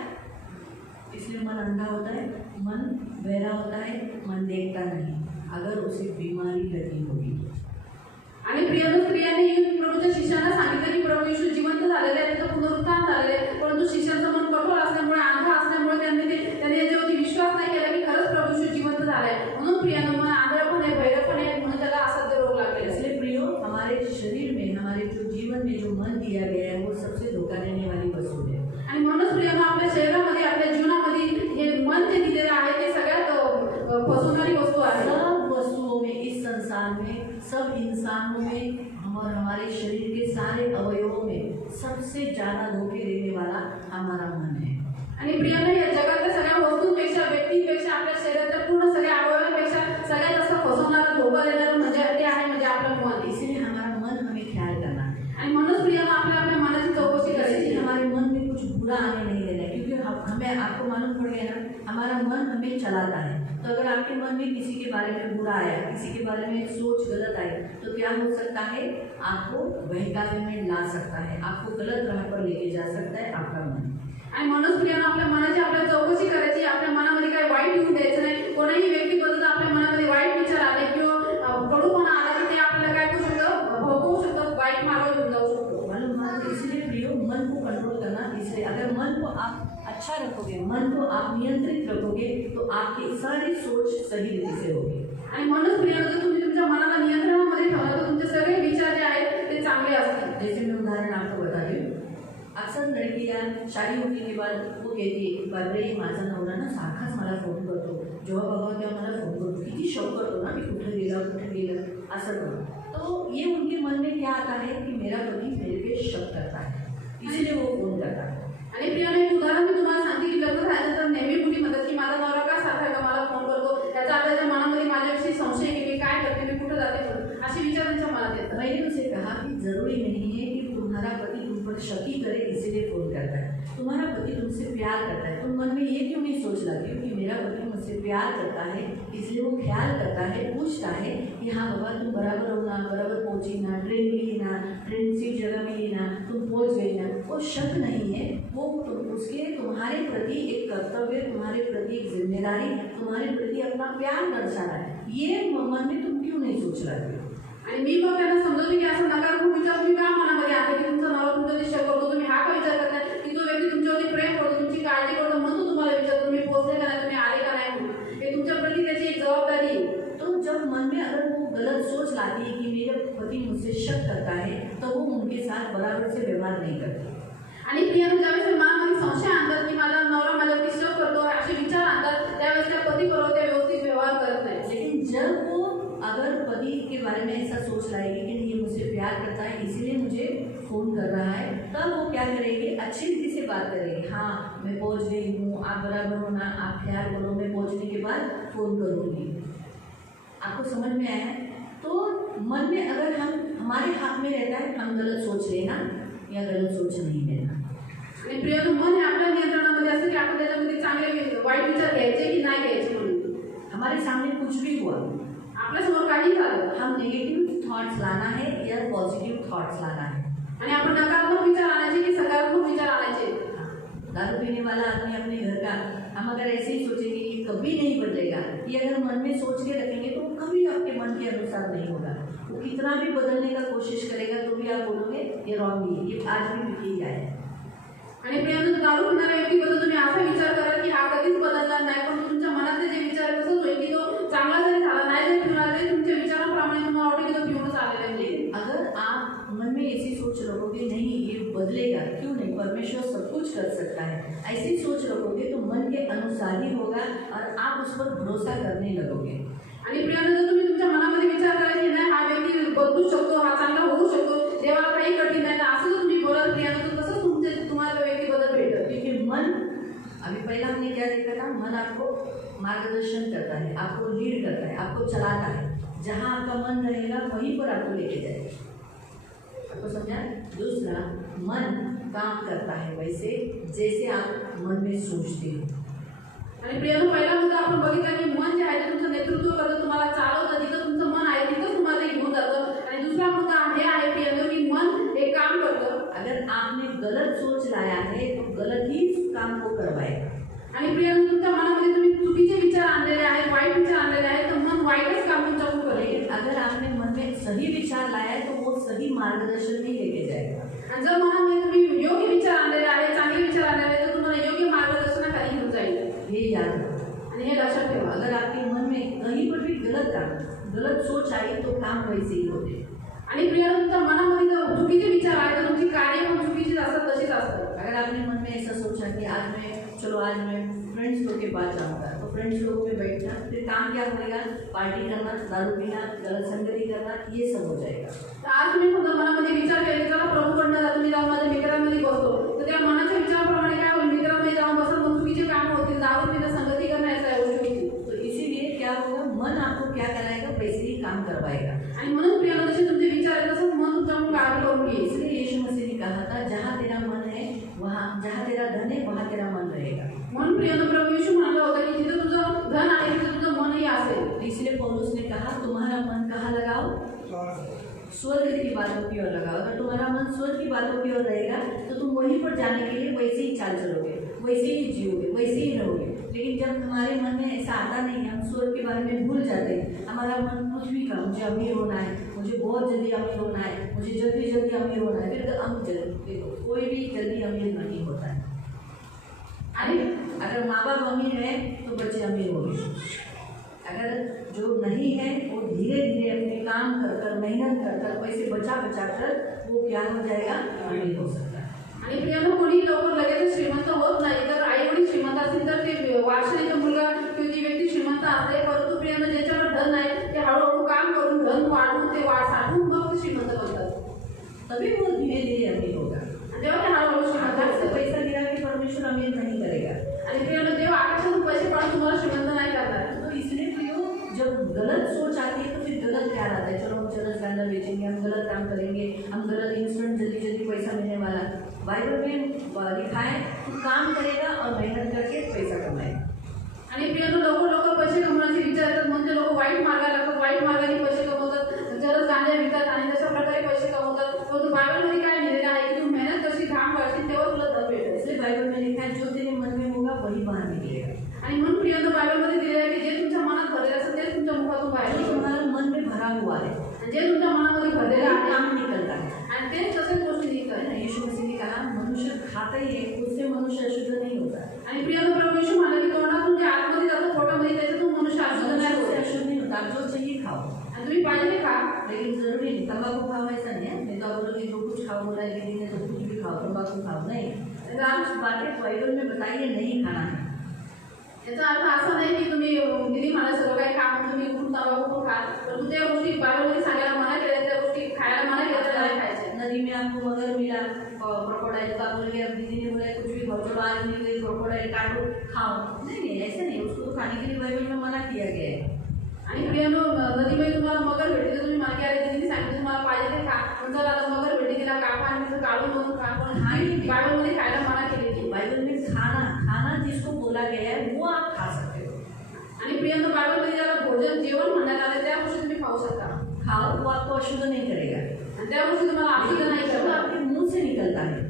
इसलिए मन अंधा होता है, मन बहरा होता है, मन देखता नहीं। अगर उसे बीमारी लगी होगी आणि प्रिय स्त्रियांनी प्रभूच्या शिष्यांना सांगितलं की प्रभू येशू जिवंत झालेले आहे, त्याचं पुनरुत्थान झालेले आहे, परंतु शिष्यांचं मन कठोर असल्यामुळे, अंध असल्यामुळे त्यांनी याच्यावरती विश्वास नाही केला की खरंच प्रभू येशू जिवंत झालाय. म्हणून प्रियानं मन आंधळपणे, बहिरपणे, म्हणून त्याला असाध्य रोग लागलेला आहे. इसलिए प्रियो, हमारे शरीर में, हमारे जो जीवन में जो मन दिया गया है वो सबसे धोखा देने वाली वस्तु है. आणि म्हणूनच प्रियानं आपल्या शरीरामध्ये, आपल्या जीवनामध्ये हे मन जे दिलेलं आहे ते सगळ्यात फसवणारी वस्तू आहे. सब वस्तुओं में, इस संसार में, सब इंसानों में और हमारे शरीर के सारे अवयवों में सबसे ज्यादा धोखे देने वाला हमारा मन है. आणि प्रियानं या जगातल्या सगळ्या वस्तूंपेक्षा, व्यक्तींपेक्षा, आपल्या शरीराच्या पूर्ण सगळ्या अवयवांपेक्षा सगळ्यात जास्त फसवणारं, धोका देणारं म्हणजे ते आहे म्हणजे आपलं मन. इसलिए हमारा मन हमें ख्याल करना है. आणि म्हणूनच प्रियानं आपल्या मनाची चौकशी करायची. हमारे मन में कुछ बुरा आने नहीं देना है, क्योंकि हमें, आपको मालूम पड़ गया ना, हमारा मन हमें चलाता है. तो अगर आपके मन में किसी के बारे में बुरा आया, किसी के बारे में सोच गलत आई, तो क्या हो सकता है? आपको बहकावे में ला सकता है, आपको गलत राह पर लेके जा सकता है आपका मन. आणि म्हणूनच प्रियानं आपल्या मनाची आपल्याला चौकशी करायची. आपल्या मनामध्ये काही वाईट येऊन द्यायचं नाही. कोणाही व्यक्तीबद्दल आपल्या मनामध्ये वाईट विचार आले किंवा कडूपणा आला की ते आपल्याला काय करू शकतं? भोगवू शकतं, वाईट मार्गावर घेऊन जाऊ शकतो. मालूम है, इसलिए प्रियो, मन को कंट्रोल करना. इसलिए अगर मन को आप अच्छा रखोगे, मन को आप नियंत्रित रखोगे, तो आपकी सारी सोच सही रीति से होगी. आणि म्हणूनच प्रियानं जर तुम्ही तुमच्या मनाला नियंत्रणामध्ये ठेवलं तर तुमचे सगळे विचार जे आहेत ते चांगले असतील. जैसे मैं उदाहरण आपको बता रही हूँ, अक्सर लड़कियाँ शादी होने के बाद वो कहती है, बापरे माझा नवरा ना सारखाच मला फोन करतो, जेव्हा बघावं तेव्हा मला फोन करतो, किती शौक करतो ना, मी कुठे गेलं असं करो. तो ये उनके मन में क्या आता है कि मेरा पति मेरे पे शक करता है, इसलिए वो फोन करता है. आणि प्रियानं एक उदाहरण मी तुम्हाला सांगते की लग्न झाल्यानंतर नेहमी मुली म्हणतात की माझा नवरा का सारखा मला फोन करतो, त्याचा आपल्याच्या मनामध्ये माझ्याविषयी संशय की मी काय करते, मी कुठे जाते, म्हणून असे विचार त्यांच्या मनात येतात. मैंने उनसे कहा कि जरूरी नहीं है कि तुम्हारा पति तुम पर शकी करे इसीलिए फोन करता है. तुम्हारा पति तुमसे प्यार करता है, तुम मन में ये क्यों नहीं सोच लाती हो कि मेरा पति मुझसे प्यार करता है, इसलिए वो ख्याल करता है, पूछता है कि हाँ बाबा तुम बराबर हो ना, बराबर पहुँची ना, ट्रेन मिली ना, ट्रेन सीट जगह मिली ना, तुम पहुँच गई ना. वो शक नहीं है, वो उसके तुम्हारे प्रति एक कर्तव्य, तुम्हारे प्रति एक जिम्मेदारी, तुम्हारे प्रति अपना प्यार दर्शा रहा है. ये मन में तुम क्यों नहीं सोच रहे हो? आणि मी मग त्यांना समजवते की असं नकारात्मक विचार तुम्ही का मनामध्ये आणले की तुमचा नवरा तुमच्यावरती शक करतो, तुम्ही हा का विचार करताय की तो व्यक्ती तुमच्यावरती प्रेम करतो, तुमची काळजी करतो, म्हणून तो तुम्हाला विचारतो तुम्ही पोहोचले का नाही, तुम्ही आले का नाही, म्हणून हे तुमच्या प्रति त्याची एक जबाबदारी आहे. तो जब मन में अगर वो गलत सोच लाती है कि मेरा पति मुझसे शक करता है, तो वो उनके साथ बराबर से व्यवहार नहीं करती. आणि प्रियानं ज्यावेळेस मनामध्ये संशय आणतात की माझा नवरा माझ्यावरती शक करतो, असे विचार आणतात, त्यावेळेस त्या पती बरोबर त्या व्यवस्थित व्यवहार करत नाही. लेकिन जब वो अगर पति के बारे में ऐसा सोच लाएगी कि नहीं ये मुझसे प्यार करता है इसीलिए मुझे फोन कर रहा है, तब वो क्या करेगी? अच्छी रीति से बात करेगी. हाँ मैं पहुंच गई हूँ, आप बराबर हो ना, आप ख्याल करो, मैं पहुंचने के बाद फोन करूँगी. आपको समझ में आया? तो मन में अगर हमारे हाथ में रहता है हम गलत सोच लेना या गलत सोच नहीं लेना. आणि प्रियानं मन हे आपल्या नियंत्रणामध्ये असतं की आपण त्याच्यामध्ये चांगले वाईट विचार घ्यायचे की नाही घ्यायचे. म्हणून हमारे सामने कुछ भी हुआ, आपल्यासमोर काही झालं, हम नेगेटिव थॉट्स लाना है या पॉजिटिव थॉट्स लाना है. आणि आपण नकारात्मक विचार आणायचे की सकारात्मक विचार आणायचे. दारू पीने वाला आदमी अपने घर का, हम अगर ऐसे ही सोचेंगे कि कभी नहीं बदलेगा, ये अगर मन में सोच के रखेंगे तो कभी आपके मन के अनुसार नहीं होगा. वो कितना भी बदलने का कोशिश करेगा तो भी आप बोलोगे ये रॉन्ग है, ये आज भी बिकी जाए. आणि प्रियानं दारू पिणाऱ्या व्यक्तीबद्दल तुम्ही असा विचार कराल की हा कधीच बदलणार नाही, पण तुमच्या मनातले जे विचार तसंच होईल की तो चांगला जरी झाला नाही जरी पिणार तरी तुमच्या विचाराप्रमाणे तुम्हाला वाटेल की तो पिऊनच आलेला आहे. अगर आप मन में ऐसी सोच रखोगे नहीं ये बदलेगा, क्यों नहीं, परमेश्वर सब कुछ कर सकता है, ऐसी सोच रखोगे तो मन के अनुसार ही होगा और आप उस पर भरोसा करने लगोगे. आणि प्रियानं जर तुम्ही तुमच्या मनामध्ये विचार करायचे नाही हा व्यक्ती बदलू शकतो, हा चांगला होऊ शकतो, देवाला काही कठीण नाही, असं जर तुम्ही बोलाल प्रियानं तर तसंच तुम्हाला व्यक्ती बदल भेटेल. क्योंकि मन, अभी पहला हमने क्या देखा था, मन आपको मार्गदर्शन करता है, आपको लीड करता है, आपको चलाता है. जहाँ आपका मन रहेगा वहीं पर आपको लेके जाएगा. आपको समझा? दूसरा, मन काम करता है वैसे जैसे आप मन में सोचते हो. आणि प्रियानं पहिला मुद्दा आपण बघितला की मन जे आहे ते तुमचं नेतृत्व करतं, तुम्हाला चालवतं, जिथं तुमचं मन आहे तिथं तुम्हाला ते घेऊन जातं. आणि दुसरा गलत सोच लाया है तो गलत ही काम को करवाएगा। आणि प्रियांनो, तुमच्या मनामध्ये तुम्ही चुकीचे विचार आणलेले आहेत, वाईट विचार आणलेले आहेत, तर मन वाईटच काम तुमच्याकडून करेल. लेकिन अगर आपने मन में सही विचार लाया है तो वो सही मार्गदर्शन भी लेके जाएगा। आणि जर मनामध्ये तुम्ही योग्य विचार आणलेले आहेत, चांगले विचार आणलेले आहेत, तर तुम्हाला योग्य मार्गदर्शनाखाली घेऊन जाईल. ये याद रखो। आणि हे लक्षात ठेवा. अगर आपके मन में कहीं पर भी गलत काम, गलत सोच आई तो काम वैसे ही होते। आणि प्रियांनो, तुमच्या मनामध्ये जर चुकीचे विचार आले तर तुमची कार्य पण चुकीचीच असतात, तशीच असतात. अगर आपने मन में ऐसा सोचा कि आज मैं फ्रेंड्स लोग के पास जाऊंगा, तो फ्रेंड्स लोगों में बैठना, फिर काम क्या होगा, पार्टी करना, दारू पीना, गलत संगति करना, ये सब हो जाएगा। तर आज तुम्ही समजा मनामध्ये विचार केले की चला प्रभूकडनं जातो, मी जाऊन माझ्या मित्रांमध्ये बसतो, तर त्या मनाच्या विचाराप्रमाणे काय होईल, मित्रांमध्ये जाऊन बसा, मग चुकीचे काम होतील, दारू पिणं, संगती करणं, याचा गोष्टी होतील. तो इसीलिए क्या होगा, मन आपको क्या कराएगा, वैसे ही काम करवाएगा। आणि म्हणून प्रियांनो, जसे तुमचे विचार आहेत तसंच मन तुमच्याकडून कार्य करून घेईल. इसलिए यीशु मसीह ने कहा था, जहाँ तेरा मन है वहाँ, जहाँ तेरा धन है वहाँ तेरा मन रहेगा। म्हणून प्रियांनो, प्रभू येशू म्हणाला होता की जिथे तुझं धन आहे तिथे तुझं मनही असेल. इसलिए पौलुस ने कहा, तुम्हारा मन कहाँ लगाओ, स्वर्ग की बातों की ओर लगाओ। अगर तुम्हारा मन स्वर्ग की बातों की ओर रहेगा तो तुम वहीं पर जाने के लिए वैसे ही चाल चलोगे, वैसे ही जियोगे, वैसे ही रहोगे। लेकिन जब हमारे मन में ऐसा आता नहीं है, हम स्वर्ग के बारे में भूल जाते हैं, हमारा मन कुछ भी का, मुझे अमीर होना है, मुझे बहुत जल्दी अमीर होना है, मुझे जल्दी जल्दी अमीर होना है, फिर हम देखो कोई भी जल्दी अमीर नहीं होता है। अरे अगर माँ बाप अमीर है तो बच्चे अमीर होंगे, अगर जो नहीं है वो धीरे धीरे अपने काम कर कर, मेहनत कर कर, पैसे बचा बचा कर वो क्या हो जाएगा, अमीर हो सकता है। आणि प्रियांनो, कोणी लवकर लगेच श्रीमंत होत नाही. तर आई वडील श्रीमंत असतील तर ते वारशाने मुलगा किंवा ती व्यक्ती श्रीमंत असते, परंतु प्रियांनो, ज्याच्यावर धन आहे ते हळूहळू काम करून धन वाढवून ते साठवून मग ते श्रीमंत बनतात. तभी वो धीरे धीरे अमीर होगा। आणि तेव्हा ते हळूहळू श्रीमंत आकाश से असतात. पैसा गिरा के परमेश्वर अमीर नहीं करेगा। आणि प्रियांनो, देव आकाशातून पैसे पाडून तुम्हाला श्रीमंत नाही करणार. तो इसलिए प्रियो, जब गलत सोच आती है तो फिर गलत प्यार आता है, चलो हम चरस गांजा बेचेंगे, हम गलत काम करेंगे, हम गलत इंस्टेंट जल्दी जल्दी पैसा मिलने वाला। बाइबल में लिखा है, तू काम करेगा और मेहनत करके पैसा कमाएगा। आणि प्रियांनो, लवकर लवकर पैसे कमवण्याचे विचार येतात, म्हणजे लोक वाईट मार्गाला लागतात, वाईट मार्गाने पैसे कमवतात, जरच गांजा विकतात आणि तशा प्रकारे पैसे कमवतात. परंतु बायबलमध्ये काय लिहिलेलं आहे की तू मेहनत कशी घाम करशील तेव्हा तुला धन भेटेल. इसलिए बाइबल में लिखा है, जो तेरे मन में होगा वही बाहर निकलेगा। आणि म्हणून प्रियांनो, बायबलमध्ये दिलेलं आहे की जे तुमच्या मनात भरलेलं असेल तेच तुमच्या मुखातून बाहेर जो निघेल. तुम्हारे मन में भरा हुआ है, आणि जे तुमच्या मनामध्ये भरलेलं आहे काम निकलता है। आणि तेच तसेच गोष्टी निघतात. यीशु मसीह ने कहा, मनुष्य खाता ही है, उससे मनुष्य अशुद्ध नहीं होता। आणि प्रियांनो, प्रभू येशू म्हणाले की तोंडातून जे आतमध्ये जातं पोटामध्ये त्याच्यातून मनुष्य अशुद्ध नाही मनुष्य होत. अशुद्ध नहीं होता। आप जो चाहिए खाओ, आणि तुम्ही पाहिजे ते खा, लेकिन जरूरी नहीं तंबाकू खाओ ऐसा नहीं है। मैं तो आप बोलोगे जो कुछ खाओ, बोला है कि तो कुछ भी खाओ, तंबाकू खाओ नहीं। अगर आप बातें बाइबल में बताइए नहीं खाना है। याचा अर्थ असा नाही की तुम्ही दिदी मला सगळं काही खा म्हणून तुम्ही उठून तंबाखू खा, परंतु त्या गोष्टी बायबलमध्ये सांगायला मना केल्या, त्या गोष्टी खायला मना केल्या, त्या नाही खायच्या. नदी में आपको मगर मिला, क्रोकोडाइल, तो आप बोलेंगे, अब दीदी ने बोला कुछ भी खाओ, चलो आज मिल गई क्रोकोडाइल, काटो खाओ। नहीं नहीं, ऐसा नहीं, उसको खाने के लिए बाइबल में मना किया गया है। आणि प्रियांनो, नदीमध्ये तुम्हाला मगर भेटली तर तुम्ही मागे आले दीदीने सांगितलं तुम्हाला पाहिजे ते खा, पण चला आता मगर भेटली तिला कापा आणि तिचं काढून मग खा, पण हा बायबलमध्ये खायला मना केलेली. बाइबल में खाना जिसको बोला गया है वो आप खा सकते हो। आणि प्रियांनो, बायबलमध्ये ज्याला भोजन जेवण म्हणण्यात आलं त्या गोष्टी तुम्ही खाऊ शकता. खाओ, वो आपको अशुद्ध नहीं करेगा। आणि त्या गोष्टी तुम्हाला अशुद्ध नाही जो करणार. आपके मुंह से निकलता है,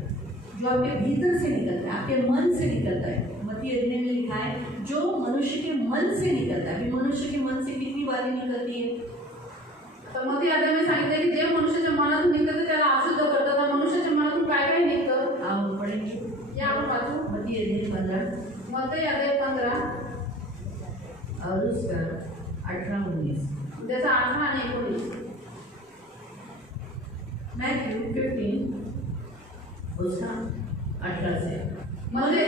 जो आपके भीतर से निकलता है, आपके मन से निकलता है। मत्ती अध्याय में लिखा है, जो मनुष्य के मन से निकलता है। मनुष्य के मन से कितनी बातें निकलती है? तर मग ते अध्याय सांगितलं की जे मनुष्याच्या मनातून निघतं ते त्याला अशुद्ध करतात. तर मनुष्याच्या मनातून काय काय निघतं आप पढ़ेंगे, हे आपण वाचू. मत्ती अध्याय 15 मत्ती अध्याय 15 और उसका 18-19। त्याचा 18 आणि 19. मैथ्यू 15 उसका 18 से। म्हणजे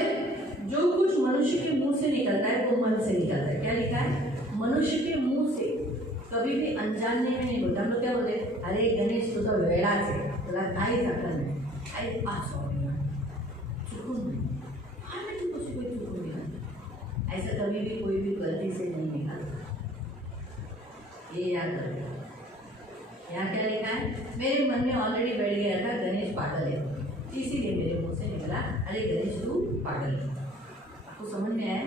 जो कुछ मनुष्य के मुंह से निकलता है वो मन से निकलता है। क्या लिखा है? मनुष्य के मुंह से कभी भी अनजाने में नहीं बोलता। हम लोग क्या बोलते हैं, अरे गणेश तू तो वेड़ाच आहे, तुला काहीच अक्कल नाही, आई पास हो गया, चुकून नहीं, हाँ मैं तुमको से कोई चुकून नहीं। ऐसा कभी भी कोई भी गलती से नहीं निकालता, ये याद रखो। यहाँ क्या लिखा है? मेरे मन में ऑलरेडी बैठ गया था गणेश पागल है, इसीलिए मेरे मुंह से निकला अरे गणेश तू पागल है। आपको समझ में आया?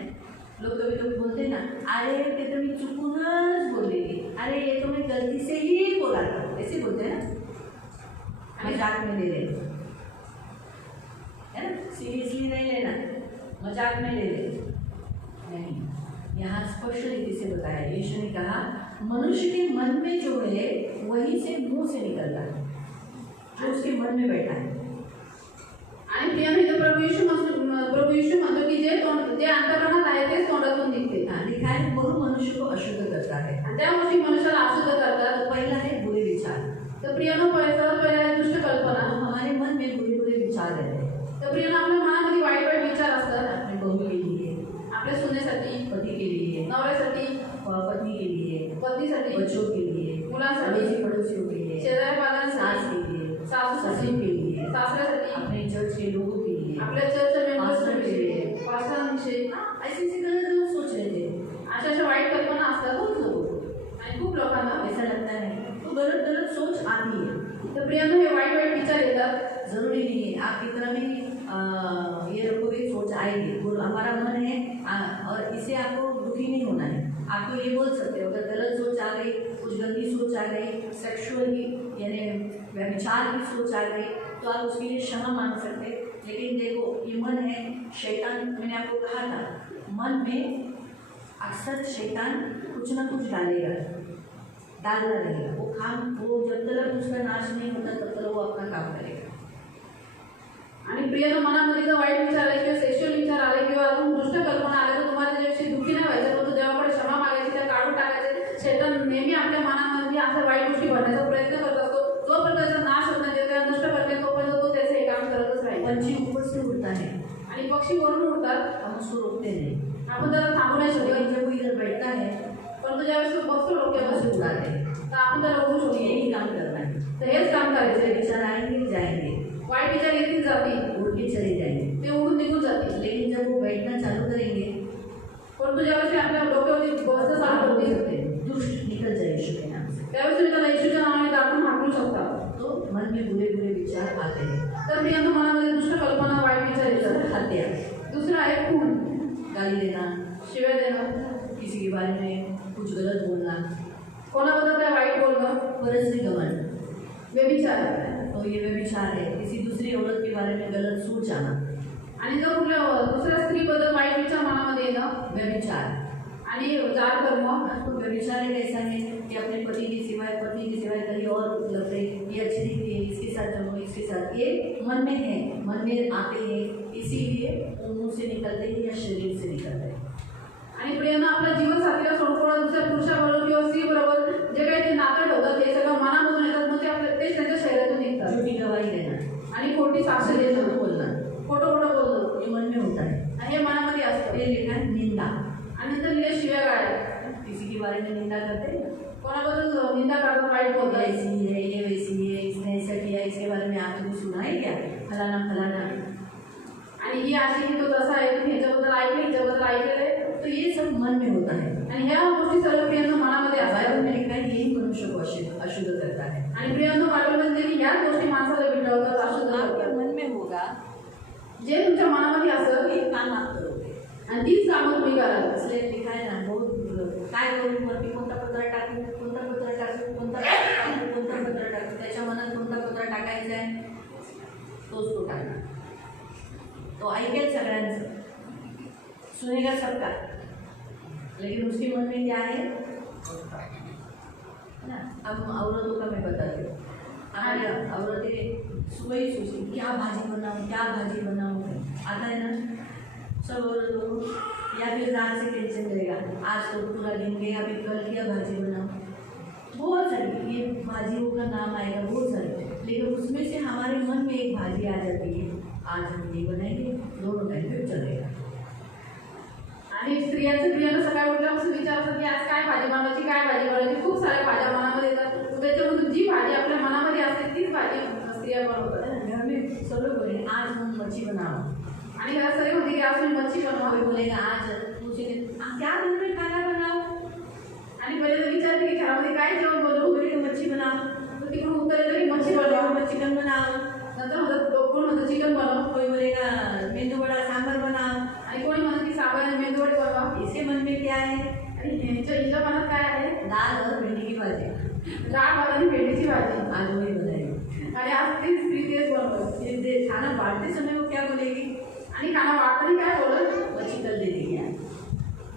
लोग कभी कभी बोलते हैं ना, अरे ते तो मैं चुकूनच बोलेगी, अरे ये तो मैं गलती से ही बोला था, ऐसे बोलते हैं ना, मजाक में ले रहे। है ना, सीरियसली नहीं लेना, मजाक में ले ले नहीं। यहाँ स्पष्ट रीति से बताया, यीशु ने कहा मनुष्य के मन में जो है वही से मुंह से निकलता है, जो उसके मन में बैठा है। आणि प्रियाने इथं प्रभू येशू म्हणतो की जे अंतःकरणात आहे तेच तोंडातून निघते। हाँ, लिखा है वह मनुष्य को अशुद्ध करता है। आणि त्या गोष्टी मनुष्याला अशुद्ध करतात। तो पहला है बुरे विचार। तर प्रियानो पहिला आहे दुष्ट कल्पना। हमारे मन में बुरे बुरे विचार रहते हैं। तर प्रियानो आपल्या मनामध्ये वाईट वाईट विचार असतात, अपने बहू के लिए, आपल्या सुनेसाठी, पति के लिए, नवऱ्यासाठी, पत्नी के लिए, पत्नीसाठी, बच्चों के लिए, मुलांसाठी, पड़ोसियों के लिए, शेजारी सास पालांसाठी, के लिए, सासूसाठी, ससुर के लिए, सासऱ्यासाठी, अपने चर्च के लोगों के लिए, आपल्या चर्चच्या पास्टर के मेंबर्ससाठी, लिए, पास्टरांविषयी ऐसे ऐसे गलत लोग सोच रहे थे। अशा वाईट कल्पना असतात खूप लोक आणि खूप लोकांना ऐसा लगता है तो गलत गलत सोच आती है। तर प्रियांनो हे वाईट वाईट विचार येतात। जरूरी नहीं है आप इतना भी ये रखोगे सोच आएगी, वो हमारा मन है और इससे आपको दुखी नहीं होना है। आपको ये बोल सकते हो अगर गलत सोच आ गई, कुछ गंदी सोच आ गई, सेक्सुअली यानी व्यभिचार की सोच आ गई, तो आप उसके लिए क्षमा मांग सकते हैं। लेकिन देखो ये मन है, शैतान, मैंने आपको कहा था मन में अक्सर शैतान कुछ ना कुछ डालना रहेगा। वो जब तक उसका नाश नहीं होता तब तक वो अपना काम करेगा। आणि प्रियानो मनामध्ये जर वाईट विचार आले किंवा सेक्शुअल विचार आले किंवा अजून दुष्ट कल्पना आल्या तर तुम्हाला त्याच्याविषयी दुःखी नाही व्हायचं, परंतु देवाकडे क्षमा मागायची, त्या काढून टाकायचे। शैतान नेहमी आपल्या मनामध्ये अशा वाईट गोष्टी भरण्याचा प्रयत्न करत असतो। जोपर्यंत त्याचा नाश होत नाही, त्याला नष्ट करत नाही, तोपर्यंत तो त्याचं हे काम करतच राहील। पंछी ऊपर से उड़ता है, आणि पक्षी वरून उडतात, हम उसको रोकते नहीं। आपण त्याला थांबू नाही शकत, लेकिन जब वो इधर बैठता है परंतु ज्यावेळेस तो बसतो डोक्यावर उसे उड़ाते हैं। तर आपण त्याला उडू शकतो। यही काम करना है। तर हेच काम ऐसे करायचं। विचार आएंगे जाएंगे, वाईट विचार येतील जातील, उड़ के चले जाएंगे, ते उडून निघून जातील। लेकिन जब वो बैठना चालू करेंगे परंतु ज्यावेळेस आपल्या डोक्यावरती बसतं चालू होते, दुष्ट निकल जाए यीशु के नाम से। त्यावेळेस तुम्ही त्याला येशूच्या नावाने दाखवून हाकलू शकता। तो मन में बुरे बुरे विचार आते हैं। तर प्रियांनो मनामध्ये दुष्ट कल्पना, वाईट विचार येतात। हत्या, दुसरं आहे खून, गाली देना, शिव्या देणं, किसी के बारे में कुछ गलत बोलना, कोणाबद्दल काय वाईट बोलणं, परस्त्री गमन, व्यभिचार। तो ये व्यभिचार है। किसी दूसरी औरत के बारे में गलत सोच आना, आणि जर कुठल्या दुसऱ्या स्त्रीबद्दल वाईट विचार मनामध्ये येणं, व्यभिचार। आणि जाड करणं। तो व्यभिचार एक ऐसा है कि अपने पति की सिवाय, पत्नी की सिवाय कहीं और लगते, ये अच्छी दिखती है, इसके साथ जमो, इसके साथ, ये मन में है, मन में आते हैं, इसीलिए वो मुंह से निकलते हैं या शरीर से निकलते हैं। आणि प्रियांनो आपल्या जीवनसाथीला सोडून दुसऱ्या पुरुषाबरोबर किंवा स्त्रीबरोबर जे काही ते नातं ठेवतात ते सगळं मनामधून येतात, मग ते आपल्या तेच त्यांच्या शरीरातून निघतात। झूठी गवाही देना आणि खोटी साक्ष झूठ देणं, बोलना, खोटं खोटं बोलणं, ये मन में होता है। आणि हे मनामध्ये असतं। ये लिखा है निंदा, आणि नंतर लिहिले शिव्या गाळ्या, किसी के बारे में निंदा करते हैं, कोणाबद्दल निंदा करतात, वाईट ये बोलतात। ऐसी है, ये वैसी है, इसने ऐसा किया, इसके बारे में आपने सुना है क्या, फलाना फलाना, आणि ही अशी की तो तसा आहे, तुम्ही ह्याच्याबद्दल ऐकले, ह्याच्याबद्दल ऐकलेलं आहे। तो ये सब मन में होता है। आणि ह्या गोष्टी सर्व प्रियांनो मनामध्ये बाइबल असतात। में लिखा है यही मनुष्य को अशुद्ध करता है। आणि प्रियांनो बायबलमध्ये देखील ह्याच गोष्टी माणसाला बिघडवतात, अशुद्ध आपके करतात। मन में होगा जे तुमच्या मनामध्ये असं ये काम आप करोगे, आणि तीच कामं तुम्ही कराल। इसलिए लिखा है ना, बहुत काय करू, वरती कोणता पत्र टाकू, कोणता पत्र टाकू, कोणता पत्र टाकू, कोणता पत्र टाकू, त्याच्या मनात कोणता पत्र टाकायचा आहे तोच तो टाकणार। तो ऐकेल सगळ्यांचं, सुनेगा सबका, लेकिन उसके मन में क्या है ना। अब औरतों का मैं बताती हूँ, हमारी औरतें सुबह ही सोचती क्या भाजी बनाऊँ, क्या भाजी बनाऊँ, आता है ना सब औरतों को, या फिर रात से टेंशन रहेगा, आज तो पूरा दिन गया, अभी कल क्या भाजी बनाऊँ, बहुत सारी ये भाजियों का नाम आएगा, बहुत सारे, लेकिन उसमें से हमारे मन में एक भाजी आ जाती है, आज हम ये बनाएंगे, दोनों टाइम पे चलेगा। आणि प्रियांना सकाळी उठल्यापासून विचार असतात की आज काय भाजी बनवायची, काय भाजी बनवायची, खूप साऱ्या भाज्या मनामध्ये येतात। त्याच्यामधून जी भाजी आपल्या मनामध्ये असते तीच भाजी स्त्रिया बनवतात। घर में सब लोग बोलेंगे आज हम मच्छी बनाओ, आणि घरात सगळे होते की आज तुम्ही मच्छी बनवा, कोई बोलेगा आज पूछेंगे क्या बन रहा है, खाना बनाओ, आणि पहिले विचारते की घरामध्ये काय जेवण बनवू, बोलेगा मच्छी बनाओ, तर तिकडून उत्तर येतं की मच्छी बनवा, चिकन बनाओ, नंतर म्हणतात कोण म्हणतं चिकन बनव, कोई बोलेगा मेंदू वड़ा सांभर बनाओ, आणि कोणी म्हणतं की सांबार आणि मेंदूवडे बनवा। इसके मन में क्या है, आणि हिच्या मनात काय आहे, दाल और भिंडी की भाजी, डाळ भात आणि भेंडीची भाजी, आज वही बनाएंगे। आणि आज ती स्त्री तेच बनवत ये खाना बांटते समय वो क्या बोलेगी? आणि खाना वाटताना काय बोलत मच्छी कर देती क्या?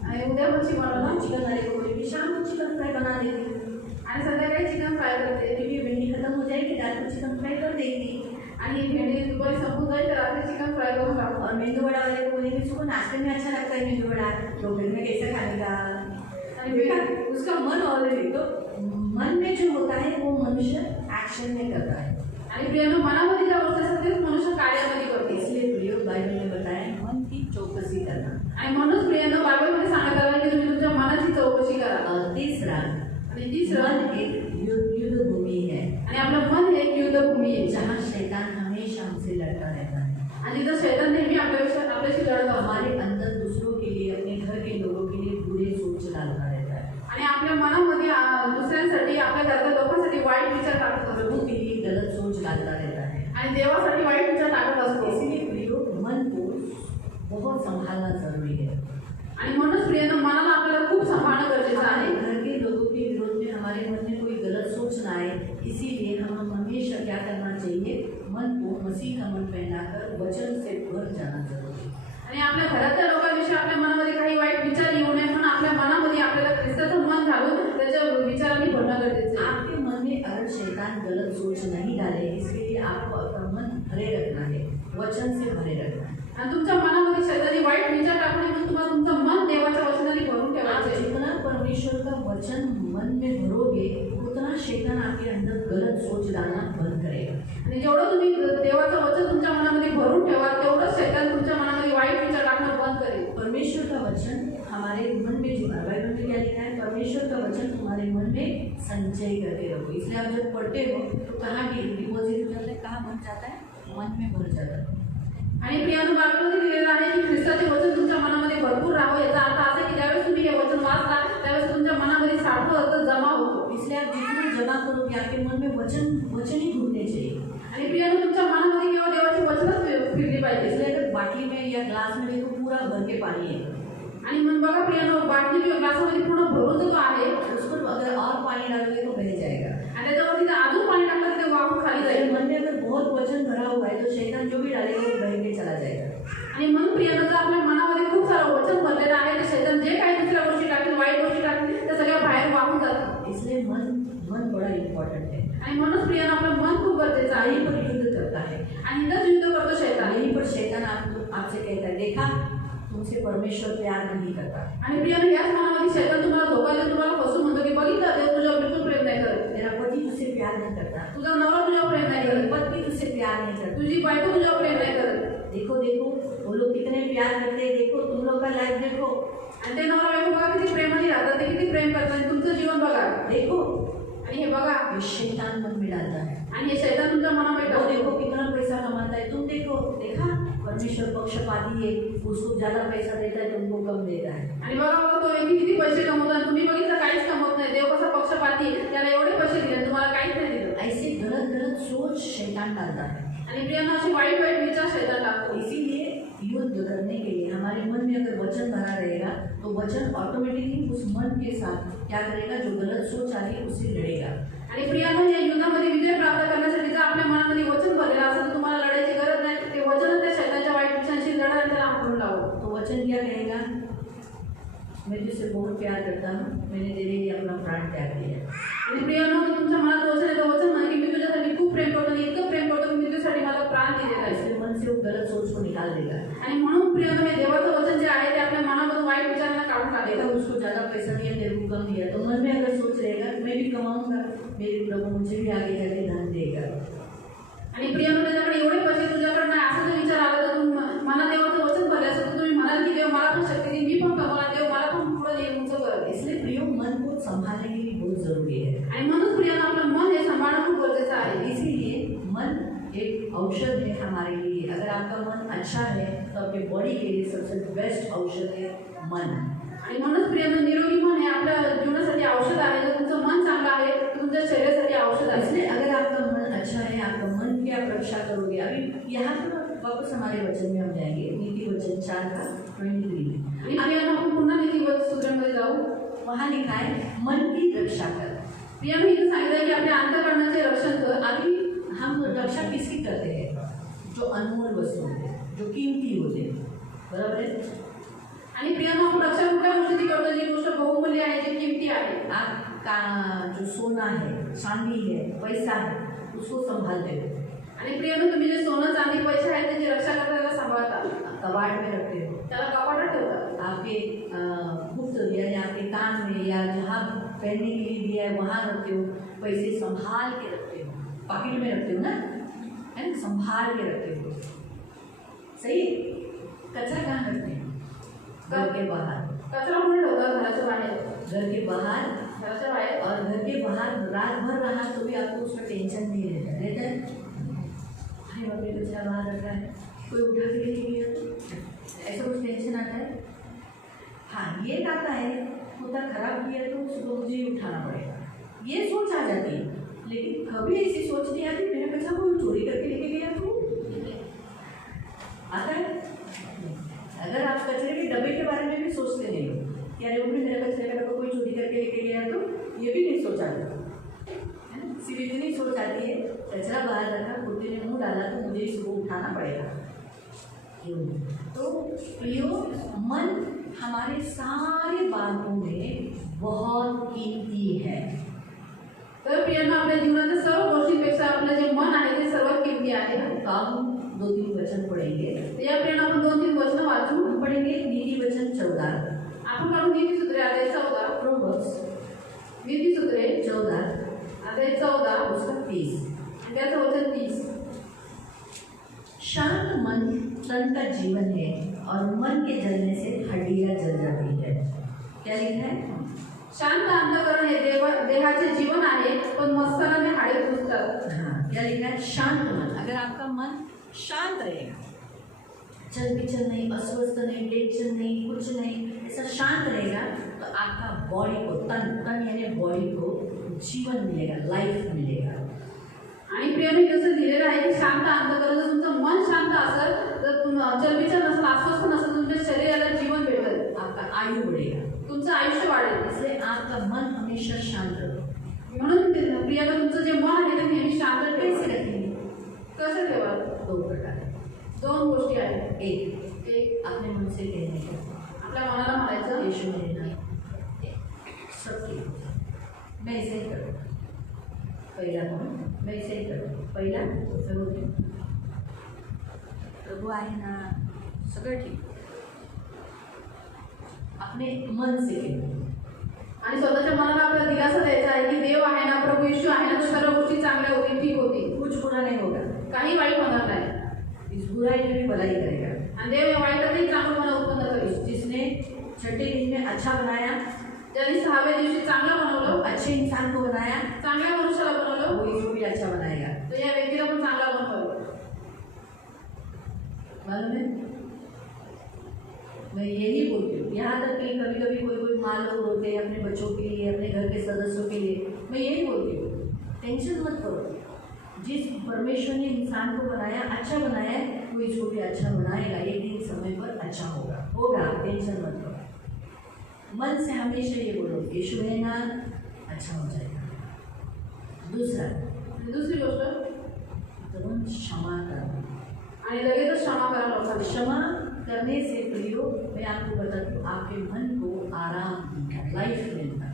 आणि उद्या मच्छी बनवलं चिकन वाले को बोलेगी शाम को चिकन फ्राई बना देती। आणि संध्याकाळी चिकन फ्राय करते क्योंकि भिंडी खत्म हो जाएगी रात को चिकन फ्राई कर देगी। आणि भेंडी दुपारी संपून जाईल तर रात्री चिकन फ्राय करून टाकू और मेंदू वड़ा वाले को बोलेगी इसको नाश्ते में अच्छा लगता है मेंदू वड़ा, दोपहर में कैसे खाने का? आणि बेटा उसका मन ऑलरेडी तो मन में जो होता है वो मनुष्य एक्शन में करता है। आणि प्रियानो मनामध्ये ज्या गोष्टी असतात तेच मनुष्य कार्यामध्ये करते इसलिए प्रियो बाइबल में बताया मन की चौकसी करना। आणि म्हणूनच प्रियानो बायबलमध्ये सांगत आहे की तुम्ही तुमच्या मनाची चौकशी करा और तीसरा आणि तिसरं मन एक युद्ध भूमि है आणि आपलं मन हे एक युद्धभूमी आहे जहाँ शैतान हमेशा हमसे लड़ता रहता है। आणि तिथं शैतान नेहमी आपल्याशी लढत असतो हमारे अंदर दूसरों के लिए अपने घर के लोगों के लिए बुरे सोच डालता रहता है। आणि आपल्या मनामध्ये दुसऱ्यांसाठी आपल्या घरच्या लोकांसाठी वाईट विचार टाकत असतो प्रभु के लिए गलत सोच डालता रहता है। आणि देवासाठी वाईट विचार टाकत असतो इसीलिए प्रियो मन को बहुत संभालना जरूरी है। आणि म्हणूनच प्रियानो मनाला आपल्याला खूप सांभाळणं गरजेचं हमारे आहे घर के लोगों के विरोध में हमारे मन में कोई गलत सोच ना आए, इसीलिए हम हमेशा क्या करना चाहिए? मन को मसीह का मन पहनाकर वचन से भर जाना जरूरी है। आणि आपल्या घरातल्या लोकांविषयी आपल्या मनामध्ये काही वाईट विचार येऊ नये म्हणून आपल्या मनामध्ये आपल्याला ख्रिस्ताचं मन घालून त्याच्या विचारांनी भरणं गरजेचं आहे आपके मन में अगर शैतान गलत सोच नहीं डाले, इसके लिए आपको अपना मन भरे रखना है, वचन से भरे रखना है। आणि तुमच्या मनामध्ये शैतानी वाईट विचार टाकू नये म्हणून तुम्हाला तुमचं मन देवाच्या वचनाने भरून आप ठेवायचं आहे जितना परमेश्वर का वचन मन में भरोगे उतना शैतान आपके अंदर गलत सोच डालना बंद करेगा। आणि जेवढं तुम्ही देवाचं वचन तुमच्या मनामध्ये भरून ठेवा तेवढंच शैतान तुमच्या मनामध्ये वाईट विचार टाकणं बंद करेल परमेश्वर का वचन हमारे मन में जो बाइबल में क्या लिखा है? परमेश्वर का वचन तुम्हारे मन में संचय करके रखो। इसलिए आप जब पढ़ते हो तो कहाँ डिपॉजिट हो जाता है, कहाँ बन जाता है? मन में भर जाता है। आणि प्रियानो बायबलमध्ये दिलेलं आहे की ख्रिस्ताचे वचन तुमच्या मनामध्ये भरपूर राहावं याचा अर्थ असा आहे की ज्यावेळेस तुम्ही हे वचन वाचता त्यावेळेस तुमच्या मनामध्ये साठवं होतं जमा होतो इसलिए आप जितना जमा करोगे आपके मन में वचन ही घूमने चाहिए। आणि प्रियानो तुमच्या मनामध्ये केवळ देवाची वचनच फिरली पाहिजे इसलिए अगर बाटली में या ग्लास में देखो पूरा भर के पानी है, आणि मग बघा प्रियानो बाटली किंवा ग्लासामध्ये पूर्ण भरून जो आहे उसको अगर और पानी डालोगे तो बह जाएगा। आणि त्याच्यावरती जर अजून पाणी टाकलं तर ते वाहून खाली अगर जाईल मन में अगर बहुत वचन भरा हुआ है तो शैतान जो भी डालेगा वो बह के चला जाएगा। आणि म्हणून प्रियानो जर आपल्या मनामध्ये खूप सारं वचन भरलेलं आहे तर शैतान जे काही दुसऱ्या गोष्टी टाकतील वाईट गोष्टी टाकतील त्या सगळ्या बाहेर वाहून जातात इसलिए मन बड़ा इम्पोर्टेंट है। आणि म्हणूनच प्रियानो आपलं मन खूप गरजेचं आहे यहीं पर युद्ध करता है, आणि इथंच युद्ध करतो शैतान यहीं पर शैतान आपसे कहता है देखा तुमसे परमेश्वर प्यार नहीं करता। आणि प्रियानो याच मनामध्ये शैतान तुम्हाला धोका देऊन तुम्हाला फसवून म्हणतो की बघितलं देव तुझ्यावर बिलकुल प्रेम नाही करत तेरा पति तुझसे प्यार नहीं करता, तुझा नवरा तुझ्यावर प्रेम नाही तेरी करत पत्नी तुझसे प्यार नहीं करती। तुझी बायको तुझ्यावर प्रेम नाही करत देखो देखो वो लोग कितने प्यार करते हैं, देखो तुम लोग का लाइफ देखो, आणि ते नवरा बायको बघा किती प्रेमाने राहतात ते किती प्रेम करतात आणि तुमचं जीवन बघा देखो आणि हे बघा ये शैतान मन में डालता है। आणि हे शैतान तुमच्या मनामध्ये वो टाकतो देखो कितना पैसा कमाता है, तुम देखो देखा परमेश्वर पक्षपाती है, उसको ज्यादा पैसा देता है तुमको कम देता है। आणि बघा बघा तो व्यक्ती किती पैसे कमवतो आणि तुम्ही बघितलं काहीच कमवत नाही देव कसा पक्षपाती त्याला एवढे पैसे दिले तुम्हाला काहीच नाही दिलं ऐसे गलत गलत सोच शैतान डालता है। आणि प्रियांना असे वाईट वाईट विचार शैतान टाकतो इसीलिए युद्ध करने के लिए हमारे मन में अगर वचन भरा रहेगा तो वचन ऑटोमेटिकली उस मन के साथ क्या करेगा, जो गलत सोच आ रही है उससे लड़ेगा। आणि प्रियांनो या युद्धामध्ये विजय प्राप्त करण्यासाठी जर आपल्या मनामध्ये वचन भरलेलं असेल तर तुम्हाला लढायची गरज नाही ते वचन त्या शैतानाच्या वाईट विचारांशी लढा आणि त्याला हाकलून लावा तो वचन क्या कहेगा? मैं तुझसे बहुत प्यार करता हूँ, मैंने तेरे लिए अपना प्राण त्याग दिया। आणि प्रियांनो तुमच्या मनात वचन येतं वचन म्हणे की मी तुझ्यासाठी खूप प्रेम करतो आणि इतकं प्रेम करतो की मी तुझ्यासाठी माझा प्राण दिलेला आहे इसलिए मन से वो गलत सोच को निकाल देगा। आणि म्हणून प्रियांनो हे देवाचं वचन जे आहे ते आपल्या मनामधून वाईट विचारांना काढून देखा काढेगा उसको ज़्यादा पैसा दिया, तेरे को कम दिया, तो मन में अगर सोच रहेगा मैं भी कमाऊंगा, मेरे प्रभु मुझे भी आगे जाके धन देगा। आणि प्रियांनो त्याच्याकडे एवढे पैसे तुझ्याकडे नाही असं जर विचार आला तर मनात देवाचं वचन भरले असेल तर तुम्ही म्हणाल की देव मला पण शक्ती देईल मी पण कमवणार देव मला पण पुढे नेईल उंच करत इसलिए प्रियो मन को संभालने के लिए बहुत जरूरी है। आणि म्हणून प्रियांनो आपलं मन हे सांभाळणं खूप गरजेचं आहे इसीलिए मन एक औषध है हमारे लिए। अगर आपका मन अच्छा है तो आपके बॉडी के लिए सबसे बेस्ट औषध है मन। आणि म्हणूनच प्रियांनो निरोगी मन हे आपल्या जीवनासाठी औषध आहे जर तुमचं मन चांगलं आहे तर तुमच्या शरीरासाठी औषध आहे इसलिए अगर आपका मन अच्छा है, आपका मन की आप रक्षा करोगे। अभी यहाँ पर वापस हमारे वचन में हम जाएंगे, नीति वचन 4:23 में। आणि प्रियांनो आपण पुन्हा नीतिवत सूत्रांमध्ये जाऊ वहाँ लिखा है मन की रक्षा कर। प्रियांनो इथे सांगितलं की आपल्या अंतःकरणाचे रक्षण कर अभी हम रक्षा किसकी करते हैं? जो अनमोल वस्तु होते हैं, जो कीमती होते हैं, बरोबर आहे? आणि प्रियांनो, आपण रक्षा कुठल्या गोष्टी करतो? जी गोष्ट बहुमूल्य आहे, जी किमती आहे. आपका जो सोना है, चांदी है, पैसा है, उसको संभालते हो. आणि प्रियांनो, तुम्ही जे सोनं चांदी पैसे आहेत त्याची रक्षा करता, त्याला सांभाळता, कबाड़ में रखते हो. त्याला कपाटात ठेवता. आपके गुप्त यानी आपके कान में या जहाँ पहनने के लिए दिया है वहाँ रखते हो. पैसे संभाल के रखते हो, पॉकेट में रखते हो ना, है ना, संभाल के रखते हो. सही. कचरा कहाँ रखते हो? घर के बाहर. कचरा कुठे ठेवता? घराच्या बाहेर. घर के बाहर. घराच्या बाहेर. और घर के बाहर रात भर रहा तो भी आपको उसका टेंशन नहीं रहता है. अरे बाप रे, कचरा बाहर रखा है, कोई उठा के ले गया तो ऐसा कुछ टेंशन आता है? हाँ, ये आता है, कुत्ता खराब किया तो उसको मुझे उठाना पड़ेगा, ये सोच आ जाती है. लेकिन कभी ऐसी सोच नहीं आती मेरा कचरा कोई चोरी करके लेके गया तो आता है. अगर आप कचरे के डब्बे के बारे में भी सोचते नहीं हो कि अरे वो भी मेरा कचरे का डब्बा कोई चोरी करके लेके गया तो ये भी नहीं सोचा जाता है ना. सिर्फ इतनी सोच आती है कचरा बाहर रखा, कुत्ते ने मुंह डाला तो मुझे इसको उठाना पड़ेगा. तो प्रियो, मन हमारे सारे बातों में बहुत कीमती है. तर प्रियांनो, आपल्या जीवनाच्या सर्व गोष्टींपेक्षा आपलं जे मन आहे ते सर्वात किमती आहे. तो हम 2-3 वचन पढ़ेंगे. या प्रियांनो, आपण 2-3 वचन वाचू. हम पढ़ेंगे नीति वचन 14. आपण काढू नीतिसूत्रे अध्याय 14. प्रोवर्ब्स नीतिसूत्रे 14 अध्याय 14 उसका 30. आणि त्याचं वचन 30. शांत मन तन का जीवन है और मन के जलने से हड्डियां जल जाती है. क्या लिखा है? शांत अंतःकरण हे देहाचे जीवन आहे, पण मस्तकाने हाडे पुसतात. हाँ, क्या लिखा है? शांत मन. अगर आपका मन शांत रहेगा, चल पिचल नहीं, अस्वस्थ नहीं, टेंशन नहीं, कुछ नहीं, ऐसा शांत रहेगा तो आपका बॉडी को, तन यानी बॉडी को जीवन मिलेगा, लाइफ मिलेगा. आणि प्रियांनो, कसं दिलेलं आहे की शांत अंतःकरण. जर तुमचं मन शांत असेल, जर चलबिचल नसेल, अस्वस्थ नसेल, तुमच्या शरीराला जीवन भेटेल, आपका आयु बढ़ेगा. तुमचं आयुष्य वाढेल. इसलिए आपका मन हमेशा शांत रहो. म्हणून प्रियांनो, तुमचं जे मन आहे ते नेहमी शांत कैसे रखेंगे? कसं ठेवा? 2 प्रकार. 2 गोष्टी आहेत. एक अपने मन से कहने का, आपल्या मनाला म्हणायचं, यीशु मेरे नाम सबके, मैं इसे ही करूँ. पहला कौन? मैं इसे ही करूँ. पहिला मैं बोलती हूँ प्रभु आहे ना, सगळं ठीक. अपने मन से कहूँ. आणि स्वतःच्या मनाला आपल्याला दिलासा द्यायचा आहे की देव आहे ना, प्रभू येशू आहे ना, तर सर्व गोष्टी चांगल्या होतील, ठीक होतील, कुछ बुरा नहीं होगा. काही वाईट होणार नाही. इस बुराई में भी भलाई करेगा. आणि देव या वाईटातही चांगलपणा उत्पन्न करेल. जिसने छठे दिन में अच्छा बनाया, ज्यांनी 6व्या दिवशी चांगलं बनवलं, अच्छे इंसान को बनाया, चांगल्या मनुष्याला बनवलं, वो इसको भी अच्छा बनाएगा. तर या व्यक्तीला पण चांगला बनवलं. मालूम है? मैं यही बोलती हूँ. यहाँ तक कि कभी कभी कोई माँ लोग होते हैं अपने बच्चों के लिए, अपने घर के सदस्यों के लिए. मैं यही बोलती हूँ, टेंशन मत करो. जिस परमेश्वर ने इंसान को बनाया, अच्छा बनाया है, वो इसको भी अच्छा बनाएगा. एक दिन समय पर अच्छा होगा. टेंशन मत करो. मन से हमेशा ये बोलो, यीशु है ना, अच्छा हो जाएगा. दूसरा, दुसरी गोष्ट, तुरंत क्षमा करो. आणि लगेचच क्षमा करा लोकांना. क्षमा करने से प्रियो, मैं आपको बताती हूँ, आपके मन को आराम मिलता है, लाइफ मिलता है.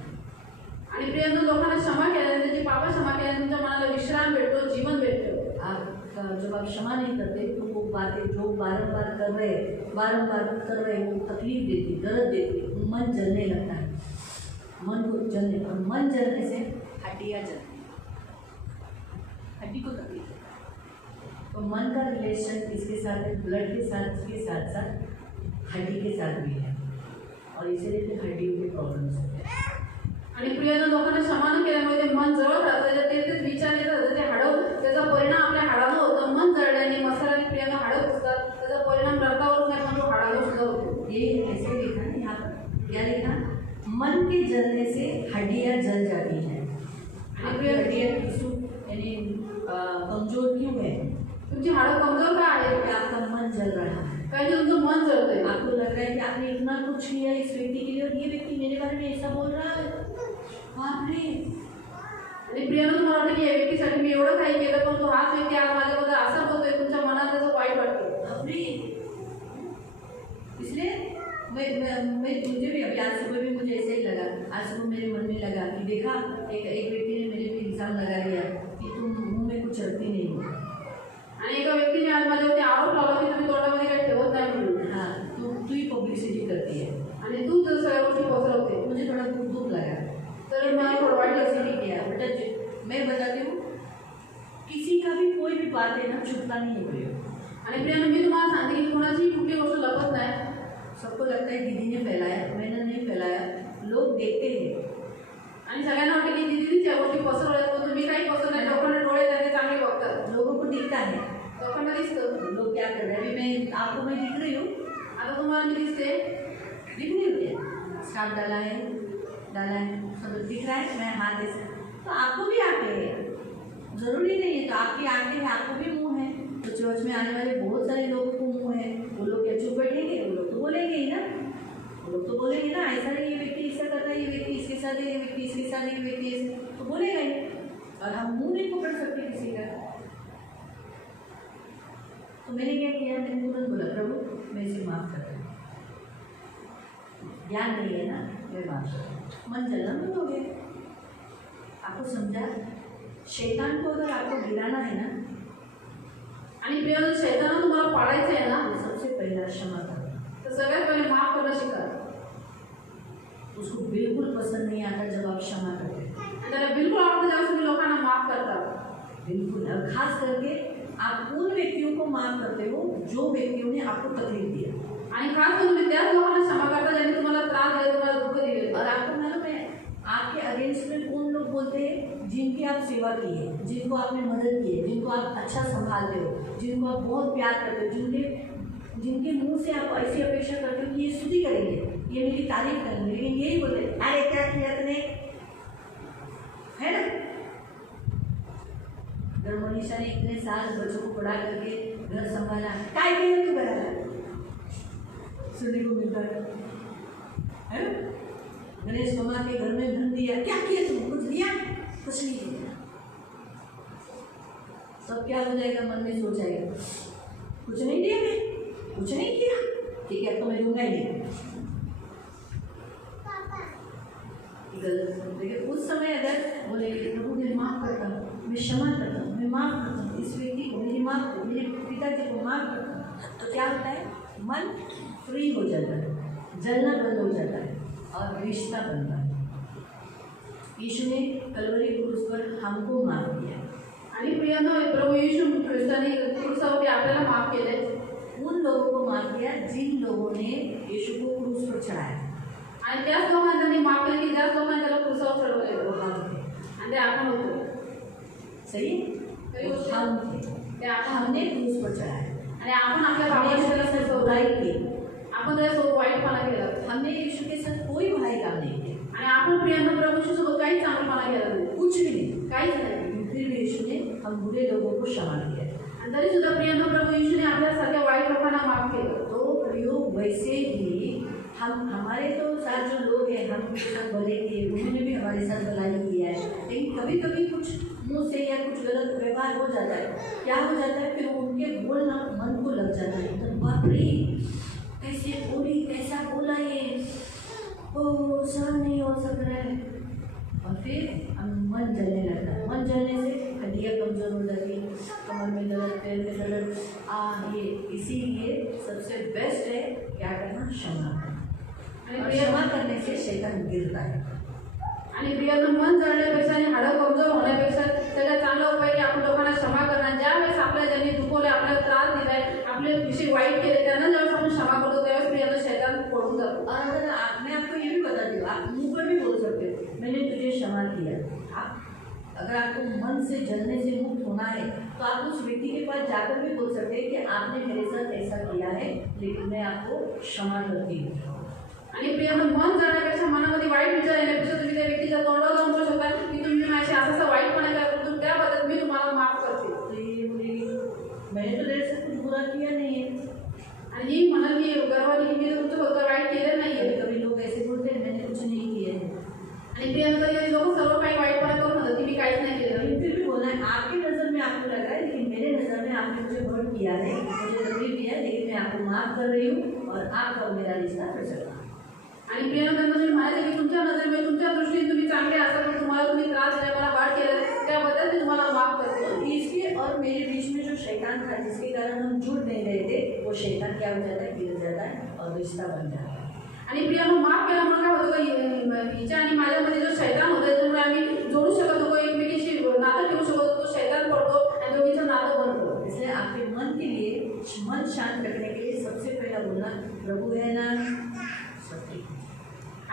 आणि प्रियांनो, लोकांना क्षमा केल्याने, त्याची पाप क्षमा केल्याने तुमच्या मनाला विश्राम भेटतो, जीवन भेटतो. जब आप क्षमा नहीं करते तो वो बातें जो बारंबार कर रहे वो तकलीफ देती, दर्द देती, मन जलने लगता है. मन को जलने, और मन जलने से हड्डियाँ जलती हैं, हड्डी को तकलीफ है. तो मन का रिलेशन किसके साथ है? ब्लड के साथ हड्डी के साथ भी है, और इसीलिए फिर हड्डियों के प्रॉब्लम्स होते हैं. आणि प्रियांनो, लोकांना क्षमा न केल्यामुळे ते मन जळत राहतं, तेच विचार येतात, ते हाडं, त्याचा परिणाम आपल्या हाडावर होतो. मन जळल्याने मसाल्याने प्रियांनो हाडं पुसतात, त्याचा परिणाम रक्तावर नाही, पण तो हाडावर सुद्धा होतो. ये ऐसे लिखा है यहाँ पर. क्या लिखा? मन के जलने से हड्डियाँ जल जाती हैं. आपकी हड्डियाँ यानी कमजोर क्यों है? तुमची हाडं कमजोर का आहे? आपका मन जल रहा है. काही तुमचं मन जळतंय. आपको लग रहा है कि आपने इतना कुछ किया इस व्यक्ति के लिए, और ये व्यक्ति मेरे बारे में ऐसा बोल रहा है. बाप रे, आणि प्रियानं तुम्हाला वाटतं की या व्यक्तीसाठी मी एवढं काही केलं पण तो हाच व्यक्ती आज माझ्याबद्दल असं बोलतोय, तुमच्या मनात त्याचं वाईट वाटतं. अपनी इसलिए मैं मुझे भी अभी आज सुबह भी मुझे ऐसे ही लगा. आज सुबह मेरे मन में लगा कि देखा एक व्यक्ति ने मेरे पे इल्जाम लगा दिया कि तुम मुंह में कुछ रखती नहीं हो. आणि एका व्यक्तीने आज माझ्यावरती आरोप लावला की तुम्ही तोंडामध्ये काही ठेवत नाही म्हणून. हाँ, तू ही पब्लिसिटी करती है. आणि तू तर सगळ्या गोष्टी पसरवते. मुझे थोड़ा दुख लगा. तर मला थोडं वाईट ऐसे लागलं. नहीं किया बेटा. मैं बताती हूँ, किसी का भी कोई भी बात है ना, छुपता नहीं है कोई. आणि प्रियानं मी तुम्हाला सांगते की कोणाची कुठली गोष्ट लपत नाही. सबको लगता है दीदी ने फैलाया, मैंने नहीं फैलाया. लोग देखते हैं. आणि सगळ्यांना वाटतं की दीदीने त्या गोष्टी पसरवल्या पण तुम्ही काही पसरवल्या. लोकांना डोळे त्याचे चांगले बघतात. लोगों को दिखता है लोकांना दिसतं. लोग क्या कर रहे हैं. अभी मैं आपको मैं दिख रही हूँ, आता तुम्हाला मी दिसते. दिख रही हूँ क्या. स्टाफ डाला है सब दिख रहा है. मैं हाथ ऐसे, तो आपको भी आंखें हैं. जरूरी नहीं है तो आपकी आंखें हैं, आपको भी मुंह है. तो चर्च में आने वाले बहुत सारे लोगों को मुंह है. वो लोग क्या चुप बैठेंगे. वो लोग तो बोलेंगे ही ना. वो लोग तो बोलेंगे ना, ऐसा नहीं, ये व्यक्ति ऐसा करता है, ये व्यक्ति इसके साथ है, ये व्यक्ति इसके साथ है, ये व्यक्ति ऐसे, तो बोलेगा ही. और हम मुंह नहीं पकड़ सकते किसी का. तो मैंने क्या किया, मैंने तुरंत बोला प्रभु मैं इसे माफ़ करता हूँ. ज्ञान नहीं है ना, मैं माफ़ करता हूँ. मन जलना बंद हो गया. आपको समझा. शैतान को अगर आपको गिराना है ना, आणि प्रियानं शैतानं तुम्हाला पाडायचं आहे ना, तो सबसे पहला क्षमा करो. तर सगळ्यात पहिले माफ करणं शिका. उसको बिल्कुल पसंद नहीं आता जब आप क्षमा करते हैं. आणि त्याला बिलकुल आवडतं जेव्हा तुम्ही लोकांना माफ करता. बिल्कुल. और खास करके आप उन व्यक्तियों को माफ करते हो जो व्यक्तियों ने आपको तकलीफ दिया. आणि खास करून तुम्ही त्याच लोकांना क्षमा करता ज्यांनी तुम्हाला त्रास दिला, तुम्हाला दुःख दिले. और आपको मालूम है आपके अगेंस्ट में कौन लोग बोलते हैं, जिनकी आप सेवा की है, जिनको आपने मदद की है, जिनको आप अच्छा संभालते हो, जिनको आप बहुत प्यार करते हो, जिनके मुंह से आप ऐसी अपेक्षा करते हो कि ये स्तुति करेंगे, ये मेरी तारीफ करेंगे, लेकिन यही बोलते हैं अरे क्या किया तूने, है ना. अगर मनीषा ने इतने साल बच्चों को पढ़ा करके घर संभाला, काय केलं तू घराला, सुनने को मिलता है ना. गणेश मामा के घर में धन दिया, क्या किया तुम, कुछ दिया, कुछ नहीं दिया. सब क्या हो जाएगा, मन में सोच आएगा, कुछ नहीं दिया, मैं कुछ नहीं किया, ठीक है अब तो मैं दूंगा ही नहीं. गलत. लेकिन उस समय अगर बोले प्रभु मैं माफ करता हूँ, मैं क्षमा करता हूँ, मैं माफ करता हूँ इस व्यक्ति को, मेरे पिताजी को माफ करता हूँ, तो क्या होता है, मन फ्री हो जाता है, जलना बंद हो जाता है और रिश्ता बनता है. यीशु ने कलवरी क्रूस पर हमको माफ किया. आणि प्रियानं प्रभू येशू ख्रिस्ताने क्रूसावरती आपल्याला माफ केले. उन लोगों को माफ किया जिन लोगों ने यीशु को क्रूस पर चढ़ाया. आणि त्याच लोकांना त्यांनी माफ केले की ज्याच लोकांनी त्याला क्रूसावर चढवले. वो हम थे. आणि ते आपण होतो. सही है? वो हम थे. ते आपण हमने क्रूस पर चढ़ाया. आणि आपण आपल्या हमने यीशु बाबाला के साथ त्याला बुराई की. आपण त्याच्यासोबत वाईटपणा केला. हमने यीशु के साथ कोई बुराई काम नहीं किया. आणि आपण प्रियानं प्रभू येशूसोबत काहीच चांगलपणा केला नाही. कुछ भी नहीं. काहीच नाही. फिर भी यीशु ने हम बुरे लोगों को क्षमा किया. आणि तरी सुद्धा प्रियानं प्रभू येशूने आपल्यासारख्या वाईट लोकांना माफ केलं. तो प्रयोग वैसे ही हम हमारे तो साथ जो लोग हैं हम उनके साथ भले किए, उन्होंने भी हमारे साथ भलाई किया है, लेकिन कभी कभी कुछ मुंह से या कुछ गलत व्यवहार हो जाता है. क्या हो जाता है, फिर उनके बोलना मन को लग जाता है. तो बाप रे कैसे बोली, कैसा बोला ये, ओ सहन नहीं हो सक रहा है. और फिर हम मन जलने लगता है. मन जलने से हड्डियाँ कमज़ोर हो जाती है, कमर में दर्द, पैर में दर्द. ये इसीलिए सबसे बेस्ट है क्या करना, क्षमा करना. और क्षमा करने से शैतान गिरता है. आणि प्रियानं मन जळण्यापेक्षा आणि हाडं कमजोर होण्यापेक्षा सगळ्यात चांगला उपाय की आपण लोकांना क्षमा करणं. ज्यावेळेस आपल्या ज्यांनी दुखवले, आपल्याला त्रास दिलाय, आपले विषय वाईट केले, त्यांना ज्यावेळेस आपण क्षमा करतो त्यावेळेस प्रियानं शैतान पळून जातो. और अगर मैं आपको ये भी बताती हूँ, आप मुंह पर भी बोल सकते हो मैंने तुझे क्षमा किया. आप अगर आपको मन से जलने से मुक्त होना है तो आप उस व्यक्ति के पास जाकर भी बोल सकते हैं कि आपने मेरे साथ ऐसा किया है, लेकिन मैं आपको क्षमा करती हूँ. आणि प्रियानं मन जळण्यापेक्षा मनामध्ये वाईट विचार येण्यापेक्षा तुम्ही त्या व्यक्तीच्या तोंडावर जाऊन बोलू शकता की तुम्ही माझ्याशी असं वाईटपणा करतो, त्याबद्दल मी तुम्हाला माफ करते. तो ये बोलेगी मैंने तो तेरे से कुछ बुरा किया नहीं है. आणि ही म्हणाल की गर्वाने की मी तुमचं वाईट केलं नाहीये. कभी लोग ऐसे बोलते हैं मैंने कुछ नहीं किया है. आणि प्रियानं कधी लोक सर्व काही वाईटपणा करून म्हणतात की मी काहीच नाही दिया है, मुझे तकलीफ दिया है, लेकिन मैं आपको माफ कर रही हूँ और आपका और मेरा रिश्ता फिर से आणि प्रियांना त्यांना तुम्ही म्हणायचं की तुमच्या नजरेमध्ये तुमच्या दृष्टीने तुम्ही चांगले असता पण तुम्ही त्रास दिला मला वाढ केला त्याबद्दल मी तुम्हाला माफ करते. इसके और मेरे बीच में जो शैतान था जिसके कारण हम जुड़ नहीं रहे थे, वो शैतान क्या हो जाता है, गिर जाता है और रिश्ता बन जाता है. आणि प्रियांना माफ केल्यामुळे काय होतं का हिच्या आणि माझ्यामध्ये जो शैतान होता त्यामुळे आम्ही जोडू शकत होतो, एकमेकीशी नातं ठेवू शकत होतो, तो शैतान पडतो आणि दोघींचं नातं बनतो. इसलिए आपके मन के लिए, मन शांत रखने के लिए सबसे पहला बोलना प्रभु है ना सब ठीक.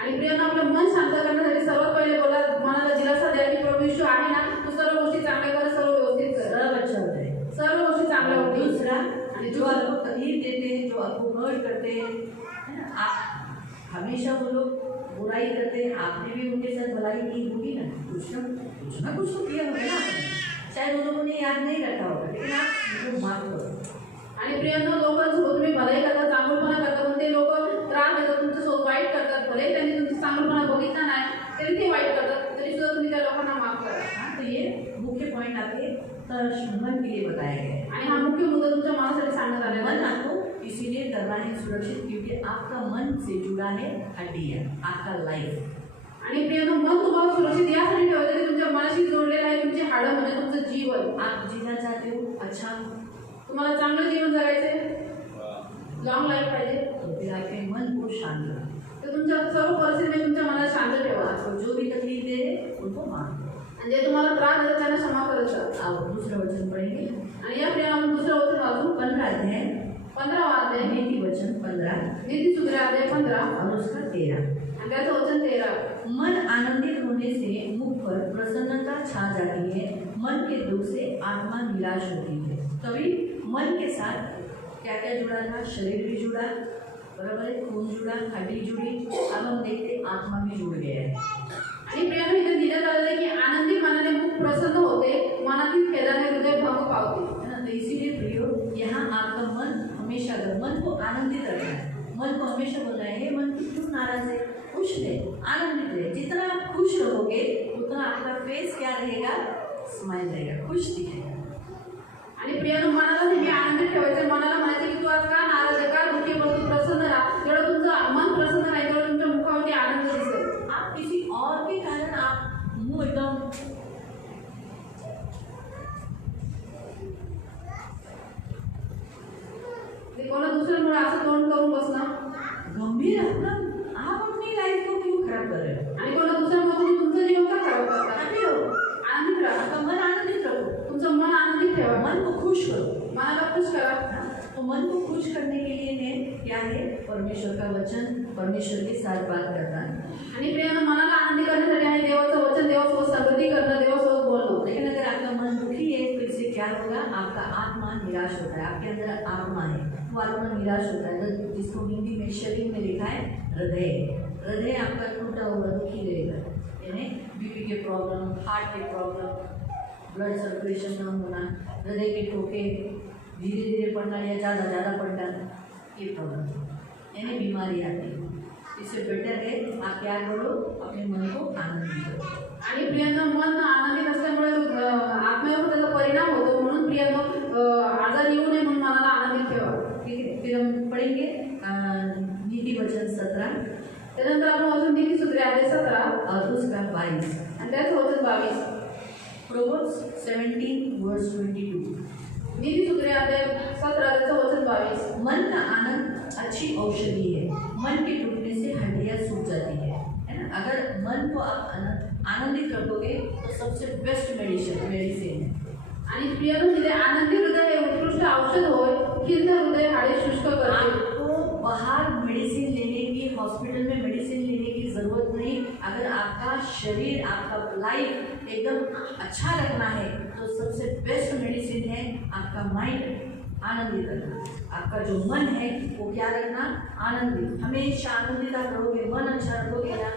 आणि प्रियांना आपलं मन शांत करण्यासाठी सर्वात पहिले बोला, मनाला दिलासा द्या की प्रभू येशू आहे ना, तू सर्व गोष्टी चांगल्या कर, सर्व व्यवस्थित कर, सब अच्छा होता है, सर्व गोष्टी चांगल्या होतील. दूसरा, आणि जो आपको तकलीफ देते हैं, जो आपको हर्ट करते हैं, है ना, आप हमेशा वो लोग बुराई करते हैं, आपने भी उनके साथ भलाई की होगी ना, कुछ ना कुछ तो किया होगा ना आपने, शायद उन लोगों ने याद नहीं रखा होगा, लेकिन आप उनको माफ करो. आणि प्रियांना लोकांसोबत तुम्ही भलाई करता, चांगुलपणा करता, पण ते लोक त्रास देतात, तुमच्यासोबत वाईट करतात, भले त्यांनी तुमचा चांगुलपणा बघितला नाही तरी ते वाईट करतात, तरी सुद्धा तुम्ही त्या लोकांना माफ करा. हाँ, तो ये मुख्य पॉइंट आपके मन के लिए बताया गया है. आणि हा मुख्य मुद्दा तुमच्या मनासाठी सांगण्यात आलेला मन आहे. आपको इसीलिए करना है सुरक्षित, क्योंकि आपका मन से जुड़ा है हड्डियाँ, आपका लाइफ. आणि प्रियांना मन तुम्हाला सुरक्षित यासाठी ठेवायचं की तुमच्या मनाशी जोडलेलं आहे तुमची हाडं म्हणजे तुमचं जीवन. आप जीना चाहते हो अच्छा, तुम्हाला चांगलं जीवन जगायचंय, लॉंग लाईफ पाहिजे, तो फिर आपके मन को शांत रखो. तर तुमच्या सर्व परिस्थितीमध्ये तुमच्या मनाला शांत ठेवा. आपको जो भी तकलीफ दे रहे उनको माफ करो. आणि जे तुम्हाला त्रास देतात त्यांना क्षमा करत जा. आप दूसरा वचन पढ़ेंगे, आणि या प्रियांना आपण दुसरं वचन वाचू. 15 अध्याय 15 अध्याय नीति वचन 15 नीतिसूत्रे अध्याय 15 और उसका 13. आणि त्याचं वचन 13. मन आनंदित होने से मुख पर प्रसन्नता छा जाती है, मन के दुख से आत्मा निराश होती है. तभी मन के साथ क्या क्या जुड़ा था, शरीर भी जुड़ा, बराबर है, खून जुड़ा, हड्डी जुड़ी, अब हम देखते आत्मा भी जुड़ गया है. आणि प्रियांना इथे दिलं आलेलं आहे की आनंदी मनाने मुख प्रसन्न होते, मनातील खेदाने हृदय भंग पावते. है ना, तो इसीलिए प्रियो यहाँ आपका मन हमेशा मन को आनंदित रखना है. मन को हमेशा बोलना है, हे मन तू क्यों नाराज है, खुश रहे, आनंदित रहे. जितना आप खुश रहोगे उतना आपका फेस क्या रहेगा, स्माइल रहेगा, खुश दिखेगा. आणि प्रियांना मनाला नेहमी आनंदित ठेवायचं. मनाला म्हणायचं की तू आज का नाराज आहे, का दुःखी आहे, पण तू प्रसन्न राहा. जेवढं तुमचं मन प्रसन्न राहील तेवढं तुमच्या मुखावरती आनंद दिसेल. आप किसी और के कारण आप मुंह एकदम ते कोणा दुसऱ्यामुळे असं तोंड करून बसणं गंभीर अपना, आप अपनी लाइफ को क्यों खराब कर रहे हो. आणि कोणा दुसऱ्यामुळे तुम्ही तुमचं जीवन का खराब करता. हैप्पी हो, आनंदित राहा, आपका मन आनंदित रखो, तुमचं मन आनंदित ठेवा, मन को खुश करो. मनाला खुश करा. तो मन को खुश करने के लिए ने क्या है, परमेश्वर का वचन परमेश्वर के साथ बात करता है. आणि प्रियांना मनाला आनंदी करण्यासाठी आहे देवाचं वचन, देवासोबत संगती करणं, देवासोबत बोलणं. लेकिन अगर आपका मन दुखी है तो इससे क्या होगा, आपका आत्मा निराश होता है. आपके अंदर आत्मा है, वो आत्मा निराश होता है, तो जिसको हिंदी में शरीर में लिखा है हृदय. हृदय आपका टूटा हुआ दुखी रहेगा, यानी बीपी के प्रॉब्लम, हार्ट के प्रॉब्लम, ब्लड सर्कुलेशन न होना, हृदय के ठोके धीरे धीरे पड़ना या ज़्यादा पड़ना, ये प्रॉब्लम यानी बीमारी आती है. इससे बेटर है आप क्या करो, अपने मन को आनंदित करो. आणि प्रियांना मन आनंदी नसल्यामुळे आत्म्यावर त्याचा परिणाम होतो. म्हणून प्रियांना आजार येऊ नये म्हणून मनाला आनंदित ठेवा. ठीक है, फिर हम पढ़ेंगे नीति वचन 17 त्यानंतर आपण वचन नीतिसूत्रे अध्याय 17 और उसका 22 आणि त्याचं वचन 22. प्रोवर्ब्स 17 वर्स 22. नीतिसूत्रे अध्याय 17 त्याचं वचन 22. मन का आनंद अच्छी औषधि है, मन के टूटने से हड्डियाँ सूख जाती है ना. अगर मन को आप आनंदित रखोगे तो सबसे बेस्ट मेडिसिन है. आणि प्रियांना तिथे आनंदी हृदय हे उत्कृष्ट औषध होय, खिन्न हृदय हाडे शुष्क करते. आपको बाहर मेडिसिन लेने की, हॉस्पिटल में मेडिसिन लेने की ज़रूरत नहीं. अगर आपका शरीर, आपका लाइफ एकदम अच्छा रखना है तो सबसे बेस्ट मेडिसिन है आपका माइंड आनंदित रखना. आपका जो मन है वो क्या रखना, आनंदित. हमेशा आनंदित आप रहोगे, मन अच्छा रखोगे ना,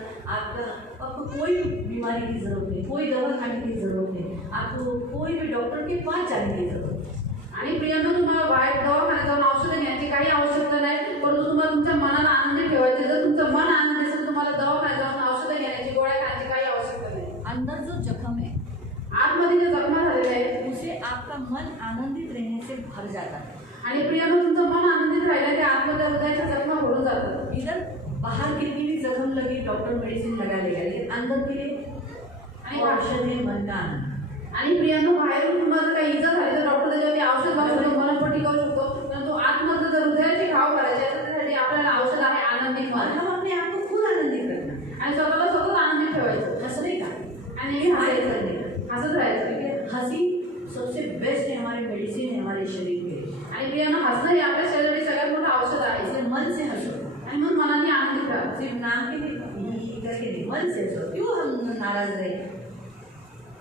आपको कोई बीमारी की ज़रूरत नहीं, कोई दवा खाने की ज़रूरत नहीं, आपको कोई भी डॉक्टर के पास जाने की ज़रूरत नहीं. आणि प्रियांना तुम्हाला वाईट दवाखान्यात जाऊन औषधं घेण्याची काही आवश्यकता नाही, परंतु तुम्हाला तुमच्या मनाला आनंदी ठेवायचे. जर तुमचं मन आनंदी असेल तुम्हाला दवाखान्यात जाऊन औषधं घेण्याची, गोळ्या खाण्याची काही आवश्यकता नाही. अंदर जो जख्म है आतमध्ये जे जखमा झालेले आहे उसे आपका मन आनंदित रहने से भर जाता है. आणि प्रियानं तुमचं मन आनंदित राहिलं की आतमध्ये हृदयाच्या जखमा भरून जातात. इधर बाहर कितनी भी जख्म लगी डॉक्टर मेडिसिन लगा लेगा, लेकिन अंदर के लिए आणि औषध है मन का आनंद. आणि प्रियानं बाहेरून तुम्हाला काही इजा झाली तर डॉक्टर त्याच्यावरती औषध लावू शकतो, मनपट्टी करू शकतो, परंतु आतमध्ये जर हृदयाचे घाव करायचे असेल तर त्यासाठी आपल्याला औषध आहे आनंदित और मन. हम अपने आप को खुद आनंदित करना, आणि स्वतःला सतत आनंदित ठेवायचं हंसने का, आणि नेहमी स्माइल हसायचं, करने का. हसत राहायचं. क्योंकि हंसी सबसे बेस्ट है, हमारी मेडिसिन है हमारे शरीर के लिए. आणि प्रियानं हसणं हे आपल्या शरीरासाठी सगळ्यात मोठं औषध आहे. इसलिए मन से हंसो, आणि मग मनाने आनंदित राहा. सिर्फ नाम के लिए करके नहीं, मन से हंसो. क्यों हम नाराज रहे,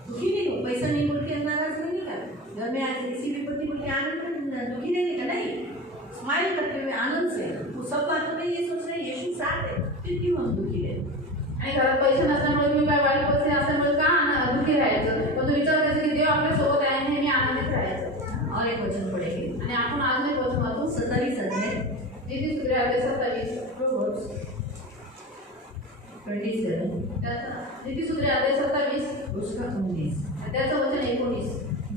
दुखी नहीं हो, पैसा नहीं बोल के नाराज नहीं कर, घर में आज किसी विपत्ति बोल के आनंद में दुखी नहीं का, नहीं, स्माइल करते हुए आनंद से. वो सब बातों में ये सोच रहे यीशु साथ है, फिर क्यों हम दुखी रहे. आणि घरात पैसे नसल्यामुळे तुम्ही काय वाईट परिस्थिती असल्यामुळे का दुःखी राहायचं, पण तो विचार करायचा की देव आपल्या सोबत आहे आणि नेहमी आनंदित राहायचं. और एक वचन पढ़ेंगे, आणि आपण अजून एक वचन वाचू. 27 अध्याय, नीतिसूत्रे अध्याय 27. Proverbs 27 नीतिसूत्रे अध्याय 27 उसका 19. त्याचं वचन 19.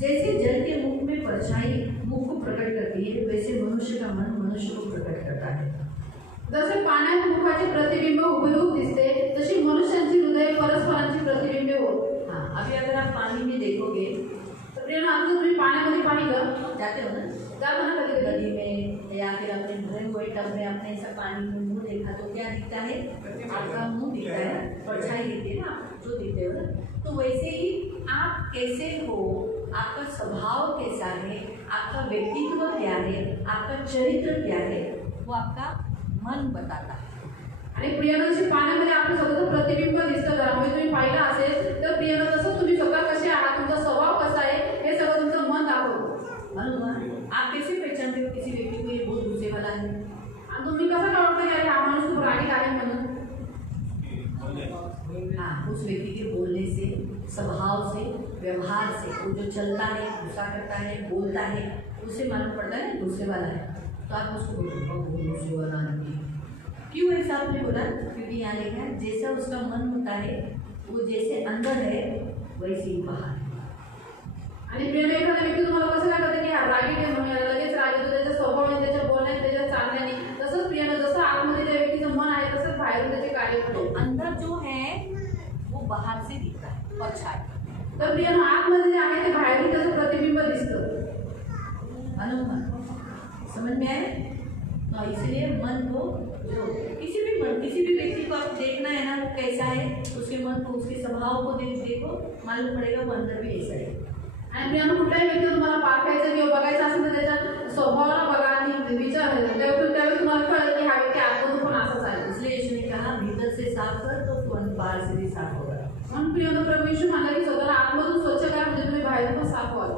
जैसे जल के मुख में परछाई मुख को प्रकट करती है, वैसे मनुष्य का मन मनुष्य को प्रकट करता है. जसे पाण्यात मुखाचे प्रतिबिंब हुबेहूब दिसते, तशी मनुष्यांची हृदय परस्परांची प्रतिबिंबे होत. हाँ, अभी अगर आप पानी में देखोगे, तर प्रियांनो, आता जर तुम्ही पाण्यामध्ये पाहिलं, जाते हो ना जातो ना कधी कधी, नदी में या फिर अपने भरे हुए टब में अपने ऐसा पानी में मुंह देखा तो क्या दिखता है, आपका मुंह दिखता है, परछाई दिखती है ना, आप जो दिखते हो ना. तो वैसे ही आप कैसे हो, आपका स्वभाव कैसा है, आपका व्यक्तित्व क्या है, आपका चरित्र क्या है, वो आपका मन बताता है. आणि प्रियांनो, जशी पाण्यामध्ये आपलं स्वतःचं प्रतिबिंब दिसतं घरामध्ये तुम्ही पाहिलं असेल, तर प्रियांनो, तसं तुम्ही स्वतः कसे आहात, तुमचा स्वभाव कसा आहे, हे सगळं तुमचं मन दाखवतं. मालूम है? आप कैसे पहचानते हो किसी व्यक्ति को ये बहुत गुस्से वाला है. आणि तुम्ही कसं काय ओळखता की अरे हा माणूस खूप रागीट आहे म्हणून. हाँ, उस व्यक्ति के बोलने से, स्वभाव से, व्यवहार से, वो जो चलता है, गुस्सा करता है, बोलता है, उससे मालूम पड़ता है ना गुस्से वाला है. तो आप उसको बोलो गुस्से वाला नहीं. क्यों ऐसा आपने बोला, क्योंकि यहाँ लिखा है जैसा उसका मन होता है, वो जैसे अंदर है वैसे ही बाहर. आणि प्रियांनो, एखादा व्यक्ती तुम्हाला कसं काय करते की हा रागीट आहे म्हणून याला लगेच राग येतो, त्याच्या स्वभावाने, त्याच्या बोलण्याने, त्याच्या चालण्याने. तसंच प्रियांनो, जसं आतमध्ये त्या व्यक्तीचं मन आहे तसंच बाहेरून त्याचे कार्य तो होते. अंदर जो है वो बाहर से दिखता है, परछाई. तर प्रियांनो, आतमध्ये जे आहे ते बाहेरून त्याचं प्रतिबिंब दिसतं. मालूम है? समझ में आए? तो इसलिए मन को जो किसी भी व्यक्ति को आप देखना है ना, वो कैसा है, उसके मन को, उसके स्वभाव को देखो, मालूम पड़ेगा वो अंदर भी ऐसा है. आणि प्रियांनो, कुठल्याही व्यक्ती तुम्हाला पारखायचं किंवा बघायचं असेल तर त्याच्या स्वभावाला बघा आणि विचार त्यावेळी तुम्हाला कळेल की हा व्यक्ती आतमधून पण असाच आहे. इसलिए यीशु ने कहा भीतर से साफ कर तो तुरंत बाहर से भी साफ होगा. म्हणून प्रियांनो, प्रभू येशू म्हणाला की स्वतःला आतमधून स्वच्छ करा म्हणजे तुम्ही बाहेरून पण साफ व्हाल.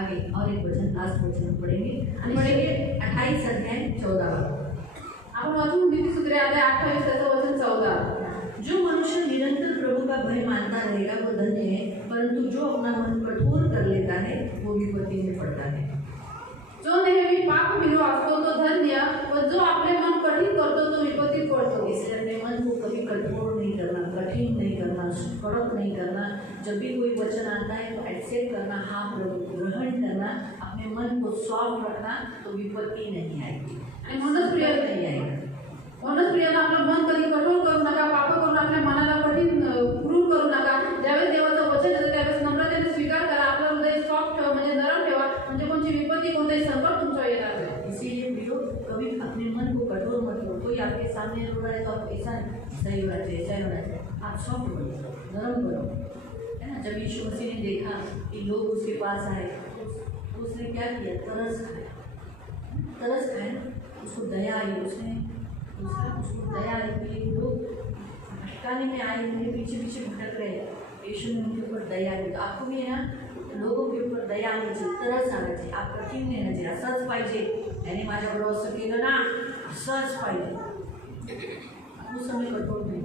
आगे और एक वचन, लास्ट वचन पढ़ेंगे आणि पढ़ेंगे 28 अध्याय 14. आपण वाचून नीतिसूत्रे अध्याय 28 त्याचं वचन 14. जो मनुष्य निरंतर प्रभु का भय मानता रहेगा वो धन्य है, परंतु जो अपना मन कठोर कर लेता है वो विपत्ति में पड़ता है. जो नेहमी पापभीरू असतो तो धन्य, व जो आपले मन कठीण करतो तो विपत्तीत पडतो. इसलिए अपने मन को कभी कठोर नहीं करना, कठिन नहीं करना, कड़क नहीं करना. जब भी कोई वचन आता है तो एक्सेप्ट करना, हाँ प्रभु ग्रहण करना, अपने मन को सॉफ्ट रखना, तो विपत्ति नहीं आएगी. आणि म्हणूनच प्रिय नहीं आएगा. म्हणूनच प्रियांनो, आपलं मन कधी कठोर करू नका, पाप करून आपल्या मनाला कठीण क्रूर करू नका. ज्यावेळेस देवाचं वचन येतं त्यावेळेस नम्रतेने स्वीकार करा. आपलं हृदय सॉफ्ट ठेवा, म्हणजे नरम ठेवा, म्हणजे कोणती विपत्ती, कोणतेही संकट तुमच्यावर येणार नाही. इसीलिए प्रियो, कभी अपने मन को कठोर मत करो. कोई आपके सामने रो रहा है तो आप ऐसा सही होना चाहिए, ऐसा ही होना चाहिए. आप सॉफ्ट बनो, नरम बनो, है ना. जब यीशु मसीह ने देखा कि लोग उसके पास आए तो उसने क्या किया, तरस खाए, उसको दया आई. उसको दया आई कि लोग भटकाने में आए, उनके पीछे पीछे भटक रहे हैं, यीशु ने उनके ऊपर दया आई. तो आपको भी है ना लोगों के ऊपर दया आनी चाहिए, तरस आना चाहिए. आप कठीण नाही ना चाहिए, असंच पाहिजे. याने माझ्याबरोबर असं केलं ना, असंच पाहिजे. तो समय कठोर नाही.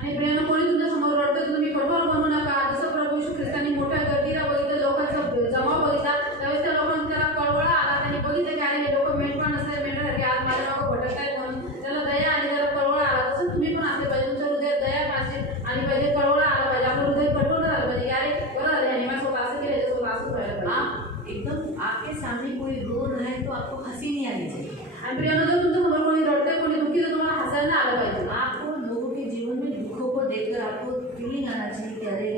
आणि प्रियांनो, कोणी तुमच्या समोर रडतं तर तुम्ही कठोर बनू नका. जसं प्रभू येशू ख्रिस्तांनी मोठ्या गर्दीला बघितलं, लोकांचा जमा बघितला, त्यावेळेस त्या लोकांना त्याला कळवळा आला. त्यांनी बघितलं की अरे हे लोक मेंढपाळ नसले, मेंढ्यासारखे आज माझ्या लोक भटकत आहेत म्हणून त्याला दया आली, त्याला कळवळा आला. तसं तुम्ही पण असले पाहिजे, तुमच्या हृदयात दया आली पाहिजे, कळवळा आला पाहिजे. आपलं हृदय कठोर झालं पाहिजे. अरे बरं झालं, ह्याने माझ्यासोबत असं केलं, याच्यासोबत असं व्हायला पाहिजे. आप एकदम आपके सामने कोई रो रहा है तो हंसी नहीं आनी चाहिए। आणि प्रियानं जर तुमच्या समोर कोणी रडतंय कोणी दुःखी तर तुम्हाला हसायला नाही आलं पाहिजे। आपको लोगों के जीवन में दुखों को देखकर आपको फीलिंग आना चाहिए कि अरे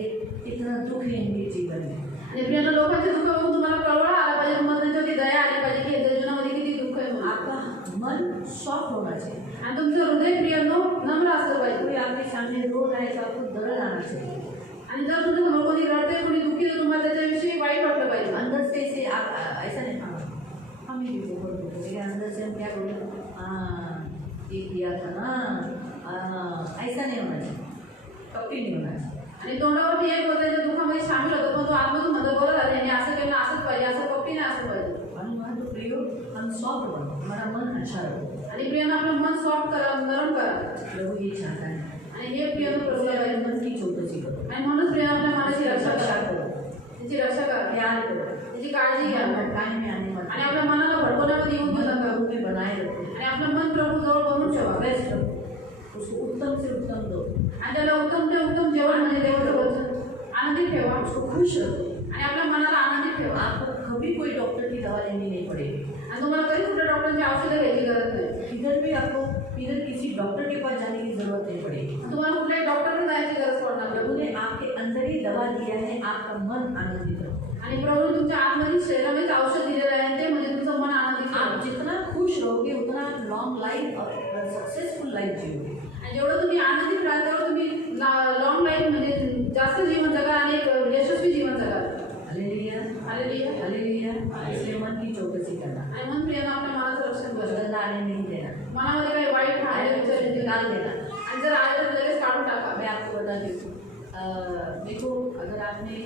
कितना दुख है इनके जीवन में। आणि प्रियानं लोकांचे दुःख बघून तुम्हाला कळवळा आला पाहिजे, तुम्हाला त्यांच्यावरती दया आली पाहिजे की यांच्या जीवनामध्ये किती दुःख आहे म्हणून। आपका मन सॉफ्ट होना चाहिए। आणि तुमचं हृदय प्रियानो नम्र असलं पाहिजे। कोई आपके सामने रो रहा है तो आपको दर्द आना चाहिए। आणि जर तुमच्या समोर कोणी रडतंय कोणी दुःखी तर तुम्हाला त्याच्याविषयी वाईट वाटलं पाहिजे। अंदर से आप ऐसा नहीं हम ही बहुत दुख लेकिन अंदर से हम क्या बोले, हाँ ये किया था ना, ऐसा नहीं होना चाहिए, कभी नहीं होना चाहिए। आणि तोंडावरती एक बोलताच्या दुःखामध्ये सामील होतो पण तो आतमधून म्हणतो बरं झालं आणि असं केलं असंच पाहिजे, असं कपटी नाही असं पाहिजे। आणि मन तो प्रियो हम सॉफ्ट बनो, हमारा मन अच्छा रहो। आणि प्रियानं आपलं मन सॉफ्ट करा, नरम करा। प्रभु ये चाहता है। आणि हे प्रियानं प्रभूला पाहिजे। मन की चौकसी करो आणि म्हणूनच प्रिया आपल्या मनाची रक्षा रक्षा करा, करो, त्याची रक्षा करा, प्यार करो, त्याची काळजी घ्या टाइम में आने मत आणि आपल्या मनाला भडकवण्यामध्ये येऊन घेऊ नका। प्रभु में बनाए रखो आणि आपलं मन प्रभू जवळ बनवून ठेवा, बेस्ट रखो, उसको उत्तम से उत्तम दो, आणि त्याला उत्तम ते उत्तम जेवण म्हणजे देवाचं वचन आनंदित ठेवा, उसको खुश रखो। आणि आपल्या मनाला आनंदित ठेवा। आपको कभी कोई डॉक्टर की दवा लेनी नहीं पड़ेगी। आणि तुम्हाला कधी कुठल्या डॉक्टरची औषधं घ्यायची गरज नाही। इधर भी आपको इधर किसी डॉक्टर के पास जाने की जरूरत नहीं पड़ेगी। तुम्हाला कुठल्याही डॉक्टरकडे जायची गरज पडणार नाही। प्रभु ने आपके अंदर ही दवा दिया है, आपका मन आनंदित रहो। आणि प्रभू तुमच्या आतमध्ये शरीरामध्ये औषध दिलेलं आहे ते म्हणजे तुमचं मन आनंदित आप राहणार। जितना खुश रहोगे उतना लॉन्ग लाइफ और सक्सेसफुल लाइफ जियोगे। आणि जेवढं तुम्ही आनंदित राहाल तेवढं तुम्ही लॉंग लाईफ म्हणजे जास्त जीवन जगा आणि एक यशस्वी जीवन जगा। Hallelujah hallelujah. हालेलुया। इसलिए मन की चौकसी करना, आणि मन प्रियानं आपल्या मनाचं रक्षण करा, गंदा आने नहीं देना, मनामध्ये काही वाईट आए राहिले तो विचार निकाल देना। आणि जर आले तर लगेच काढून टाका। मैं आपको बता देती हूँ, देखो अगर आपने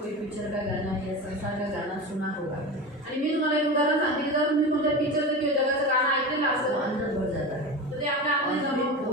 कोई पिक्चर का गाना या संसार का गाना सुना होगा आणि मी तुम्हाला एक उदाहरण सांगते की जर तुम्ही कोणत्या पिक्चरचं किंवा जगाचं गाणं ऐकलेलं तो असेल अंदर बढ़ जाता है तर ते आपल्या और आतमध्ये फिर जमा वो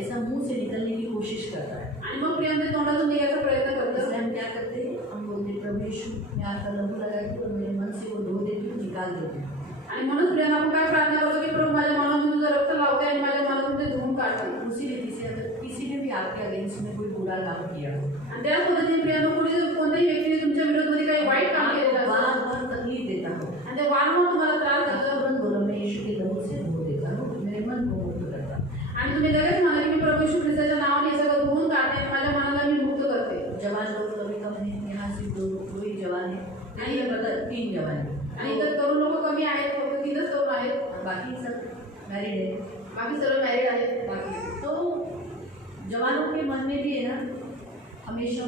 ऐसा मुंह से निकलने की कोशिश करता है। आणि मग प्रियांते तोंडातून निघायचा प्रयत्न इसलिए करतात। हम क्या करते हैं, हम बोलते हैं, प्रभु यीशु मैं आपका लहू लगाती हूँ और मेरे मन से वो धो देती हूँ, निकाल देती हूँ। आणि म्हणून प्रियांना आपण काय प्रार्थना करतो की प्रभू माझ्या मनातून तुझं रक्त लावते आणि माझ्या मनातून ते धुवून काढते। उसी रीति से अगर किसी ने भी आपके अगेंस्ट में कोई बुरा काम किया हो, आणि त्याच पद्धतीने प्रियांना कोणत्याही व्यक्तीने तुमच्या विरोधामध्ये काही वाईट काम केलेलं असेल बार बार तकलीफ देता हो, आणि ते वारंवार तुम्हाला त्रास देतं तुरंत बोलो मैं यीशु के लहू से धो देता हूँ, मेरे मन को मुक्त करता हूँ। आणि तुम्ही लगेच म्हणा की मी प्रभू येशू ख्रिस्ताच्या नावाने हे सगळं धुवून काढते आणि माझ्या मनाला मी मुक्त करते। जवान लोग कभी कम है, यहाँ से दो ही जवान है, नहीं ये बता 3 जवान है आणि इतर तरुण लोक कमी आहेत, फक्त 3च तरुण आहेत, बाकी सब मैरिड है। बाकी सर्व मॅरिड आहेत। बाकी तो जवानों के मन में भी है ना, हमेशा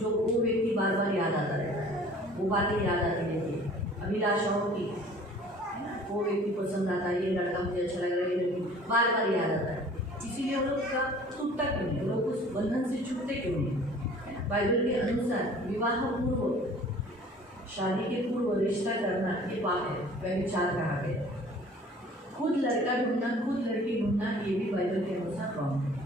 जो वो व्यक्ति बार बार याद आता रहता है, वो बातें याद आती रहती है, अभिलाषाओं की, है ना, वो व्यक्ति पसंद आता है, ये लड़का मुझे अच्छा लग रहा है, ये लड़की बार बार याद आता है। इसीलिए वो लोग का टूटता क्यों नहीं, वो लोग उस बंधन से छूटते क्यों नहीं, है ना। बाइबल के अनुसार विवाह पूर्व, शादी के पूर्व रिश्ता करना ये पाप है, व्यभिचार कहा गया। खुद लड़का ढूंढना, खुद लड़की ढूंढना, ये भी बाइबल के अनुसार रॉन्ग है।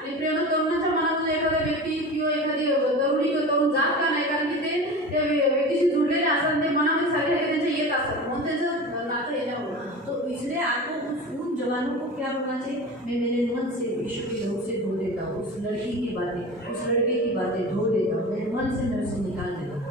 आणि प्रियांनो तरुणाच्या मनातून एखादा व्यक्ती किंवा एखादी तरुणी किंवा तरुण जात का नाही, कारण की ते त्या व्यक्तीशी जुडलेले असतात आणि ते मनामध्ये सारखे त्यांचे येत असतात, म्हणून त्यांचं नातं येण्यावर। तो इसलिए आपको उन जवानों को क्या बोलना चाहिए, मैं मेरे मन से यीशु के लहू से धो देता हूँ, उस लड़की की बातें उस लड़के की बातें धो देता हूँ, मेरे मन से मैं उसे निकाल देता हूँ।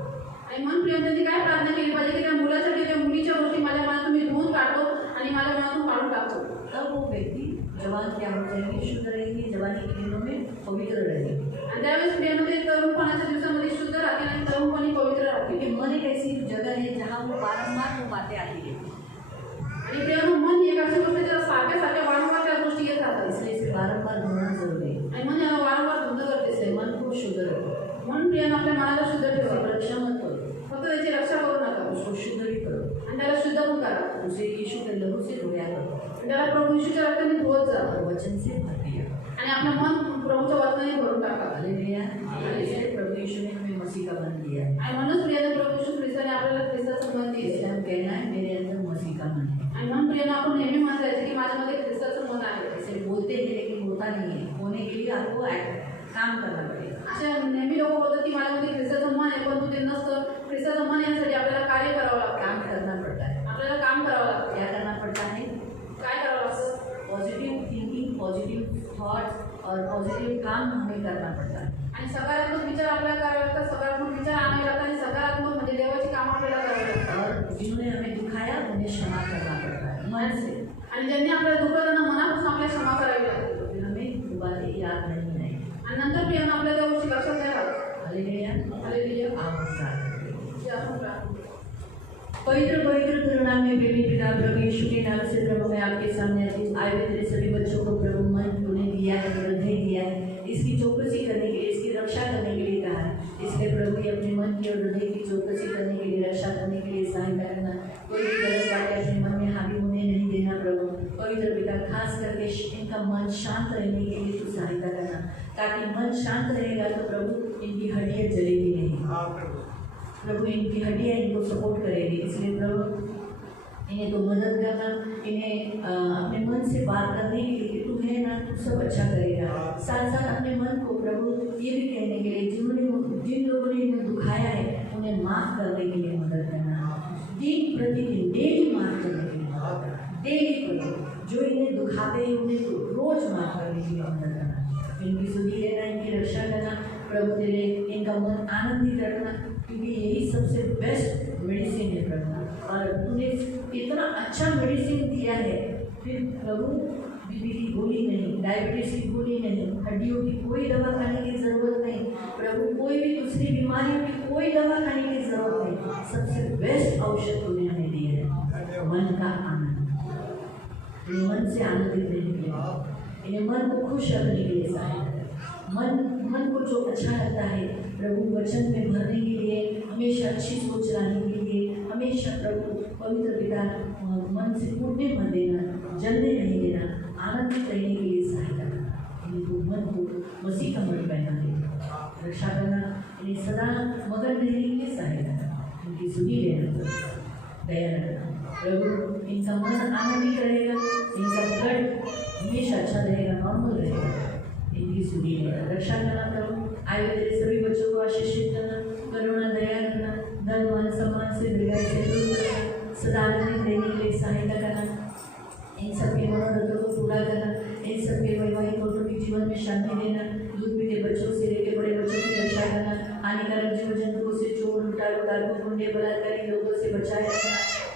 आणि मन प्रियांनी काय प्रार्थना केली पाहिजे की त्या मुलासाठी त्या मुलीच्या गोष्टी माझ्या मनातून मी धुवून काढतो आणि माझ्या मनातून काढून टाकतो। तब वो व्यक्ति जवान क्या हो जाएंगे, शुद्ध रहेंगे, जवानी के दिनों में पवित्र रहेंगे। आणि त्यावेळेस प्रियांनो ते तरुणपणाच्या दिवसामध्ये शुद्ध राहतील आणि तरुणपणी पवित्र राहतील। क्योंकि मन एक ऐसी जगह है जहाँ वो बारंबार वो बातें आती रहती हैं, आणि प्रियांनो मन एक अशी गोष्ट ज्याला सारख्या सारख्या वारंवार त्या गोष्टी येत राहतात, इसलिए इसे बारंबार धोना जरूरी है। आणि मन याला वारंवार धुंद करते। इसलिए मन को शुद्ध रखो, म्हणून प्रियांनो आपल्या मनाला शुद्ध उसकी ठेवा, रक्षा मत करो, फक्त त्याची रक्षा करू नका, उसको शुद्ध भी करो, आणि त्याला शुद्ध पण करा, उसे यीशु के लहू से धोया करो आणि त्याला प्रभू येशूच्या रक्ताने धुवत जा और वचन से भर दिया। आणि आपलं मन प्रभूच्या वचनाने भरून टाका। हालेलुया। इसलिए प्रभु यीशु ने हमें मसीह का मन दिया है। आणि म्हणूनच प्रियांनो प्रभू येशू ख्रिस्ताने आपल्याला ख्रिस्ताचं मन दिले। इसलिए हम कहना है मेरे अंदर मसीह का मन है। आणि म्हणून प्रियांनो आपण नेहमी म्हणायचं की माझ्यामध्ये ख्रिस्ताचं मन आहे। ऐसे बोलते हैं लेकिन होता नहीं है, होने के लिए आपको काम करना पड़ेगा। अशा नेहमी लोक बोलतात की माझ्यामध्ये ख्रिस्ताचं मन आहे, परंतु ते नसतं। ख्रिस्ताचं मन येण्यासाठी आपल्याला कार्य करावं लागतं, काम करना पड़ता है। आपल्याला काम करावं लागतं। क्या करना पड़ता है, काय करावं लागतं, पॉजिटिव थिंकिंग, पॉजिटिव थॉट्स और पॉजिटिव काम हमें करना पड़ता है। आणि सकारात्मक विचार आपल्याला करावे लागतात, सकारात्मक विचार आणावे लागतात आणि सकारात्मक म्हणजे देवाची कामं आपल्याला करावी लागतात और जिन्होंने हमें दुखाया उन्हें क्षमा करना पड़ता है मन से। आणि ज्यांनी आपल्याला दुःख त्यांना मनापासून आपल्याला क्षमा करावी लागते फिर हमें वो बातें याद नहीं आएगी। आणि नंतर प्रियांना आपल्या त्या गोष्टी लक्षात नाही राहत हालेलुया। हालेलुया आप प्रार्थना करें। जे आपण प्रार्थना पवित्र पवित्र करुणा में प्रेमी पिता प्रभु यीशु के नाम से प्रभु मैं आपके सामने आए हुए तेरे सभी बच्चों को प्रभु मन तूने दिया है, हृदय दिया है, इसकी चौकसी करने के लिए, इसकी रक्षा करने के लिए कहा है। इसलिए प्रभु ये अपने मन की और हृदय की चौकसी करने के लिए, रक्षा करने के लिए सहायता करना। कोई भी गलत बातें अपने मन में हावी होने नहीं देना प्रभु। पवित्र पिता खास करके इनका मन शांत रहने के लिए तू सहायता करना, ताकि मन शांत रहेगा तो प्रभु इनकी हड्डियाँ जलेगी नहीं। प्रभु इनकी हड्डियाँ इनको सपोर्ट करेगी। इसलिए प्रभु इन्हें तो मदद करना, इन्हें अपने मन से बात करने के लिए तू है ना, तू सब अच्छा करेगा। साथ साथ अपने मन को प्रभु ये भी कहने के लिए जिन लोगों ने इन्हें दुखाया है उन्हें माफ़ करने के लिए मदद करना। दिन प्रतिदिन डेली माफ़ करने के लिए मदद करना। डेली प्रभु जो इन्हें दुखाते हैं उन्हें तो रोज माफ़ करने के लिए मदद करना। इनकी सुधी लेना, इनकी रक्षा करना प्रभु तेरे, इनका मन आनंदित रखना, क्योंकि यही सबसे बेस्ट मेडिसिन है प्रभु। और तूने इतना अच्छा मेडिसिन दिया है, फिर प्रभु बीपी की गोली नहीं, डायबिटीज की गोली नहीं, हड्डियों की कोई दवा खाने की ज़रूरत नहीं प्रभु, कोई भी दूसरी बीमारियों की कोई दवा खाने की ज़रूरत नहीं। सबसे बेस्ट औषध तूने हमें दिया है, मन का आनंद। इन्हें मन से आनंदित रहने के लिए, इन्हें मन को खुश रखने के लिए सहायता कर। मन को जो अच्छा लगता है प्रभु वचन में भरने के लिए, हमेशा अच्छी सोच लाने के लिए, हमेशा प्रभु पवित्र पिता मन से टूटने मत देना, जलने नहीं देना, आनंदित रहने के लिए सहायता करना। इन्हें तो मन को मसीह का मन पहना देना, रक्षा करना, इन्हें सदा मगन रहने के लिए सहायता करना, इनकी सुधी लेना, दया रखना प्रभु। इनका मन आनंदित रहेगा, इनका ब्लड हमेशा अच्छा रहेगा, नॉर्मल रहेगा। इनकी सुधी लेना, रक्षा करना प्रभु। आए हुए तेरे सभी बच्चों को आशीषित करना, करुणा दया रखना, धन मान सम्मान से दीर्घायु से दूर करना, सदा आनंदित रहने के लिए सहायता करना, इन सबके मनोरथों को पूरा करना, इन सबके वैवाहिक कौटुंबिक जीवन में शांति देना, दूध पीते बच्चों से लेकर बड़े बच्चों की रक्षा करना, हानिकारक जीव जंतुओं से, चोर लुटारू डाकू गुंडे बलात्कारी लोगों से बचाए रखना,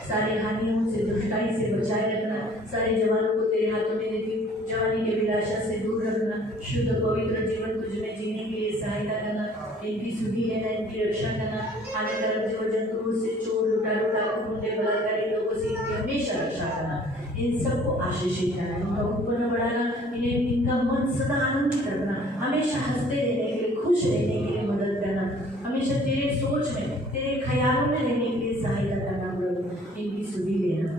सारी हानियों से, दुष्टाई से बचाए रखना, सारे जवानों को तेरे हाथों में देती जवानी के विलासा से दूर रखना, शुद्ध पवित्र जीवन तुझ में जीने के लिए सहायता करना, इनकी सुधी लेना, इनकी रक्षा करना, हानिकारक जीव जंतुओं से, चोर लुटारू डाकू गुंडे बलात्कारी लोगों से इनकी हमेशा रक्षा करना, इन सबको आशीषित करना, इनका ऊपर बढ़ाना, इन्हें इनका मन सदा आनंदित रखना, हमेशा हंसते रहने के लिए, खुश रहने के लिए मदद करना, हमेशा तेरे सोच में, तेरे ख्यालों में रहने के लिए सहायता करना प्रभु। इनकी सुधी लेना,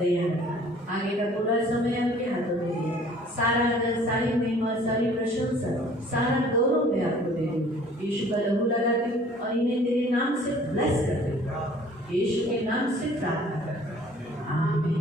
दया रखना, आगे का पूरा समय आपके हाथों में दिया, सारा आदर, सारी महिमा, सारी प्रशंसा, सारा गौरव मैं आपको दे दूँ। यीशु का लहू लगाती हूँ और इन्हें तेरे नाम से ब्लेस करती हूँ, यीशु के नाम से प्रार्थना करती हूँ, आमीन।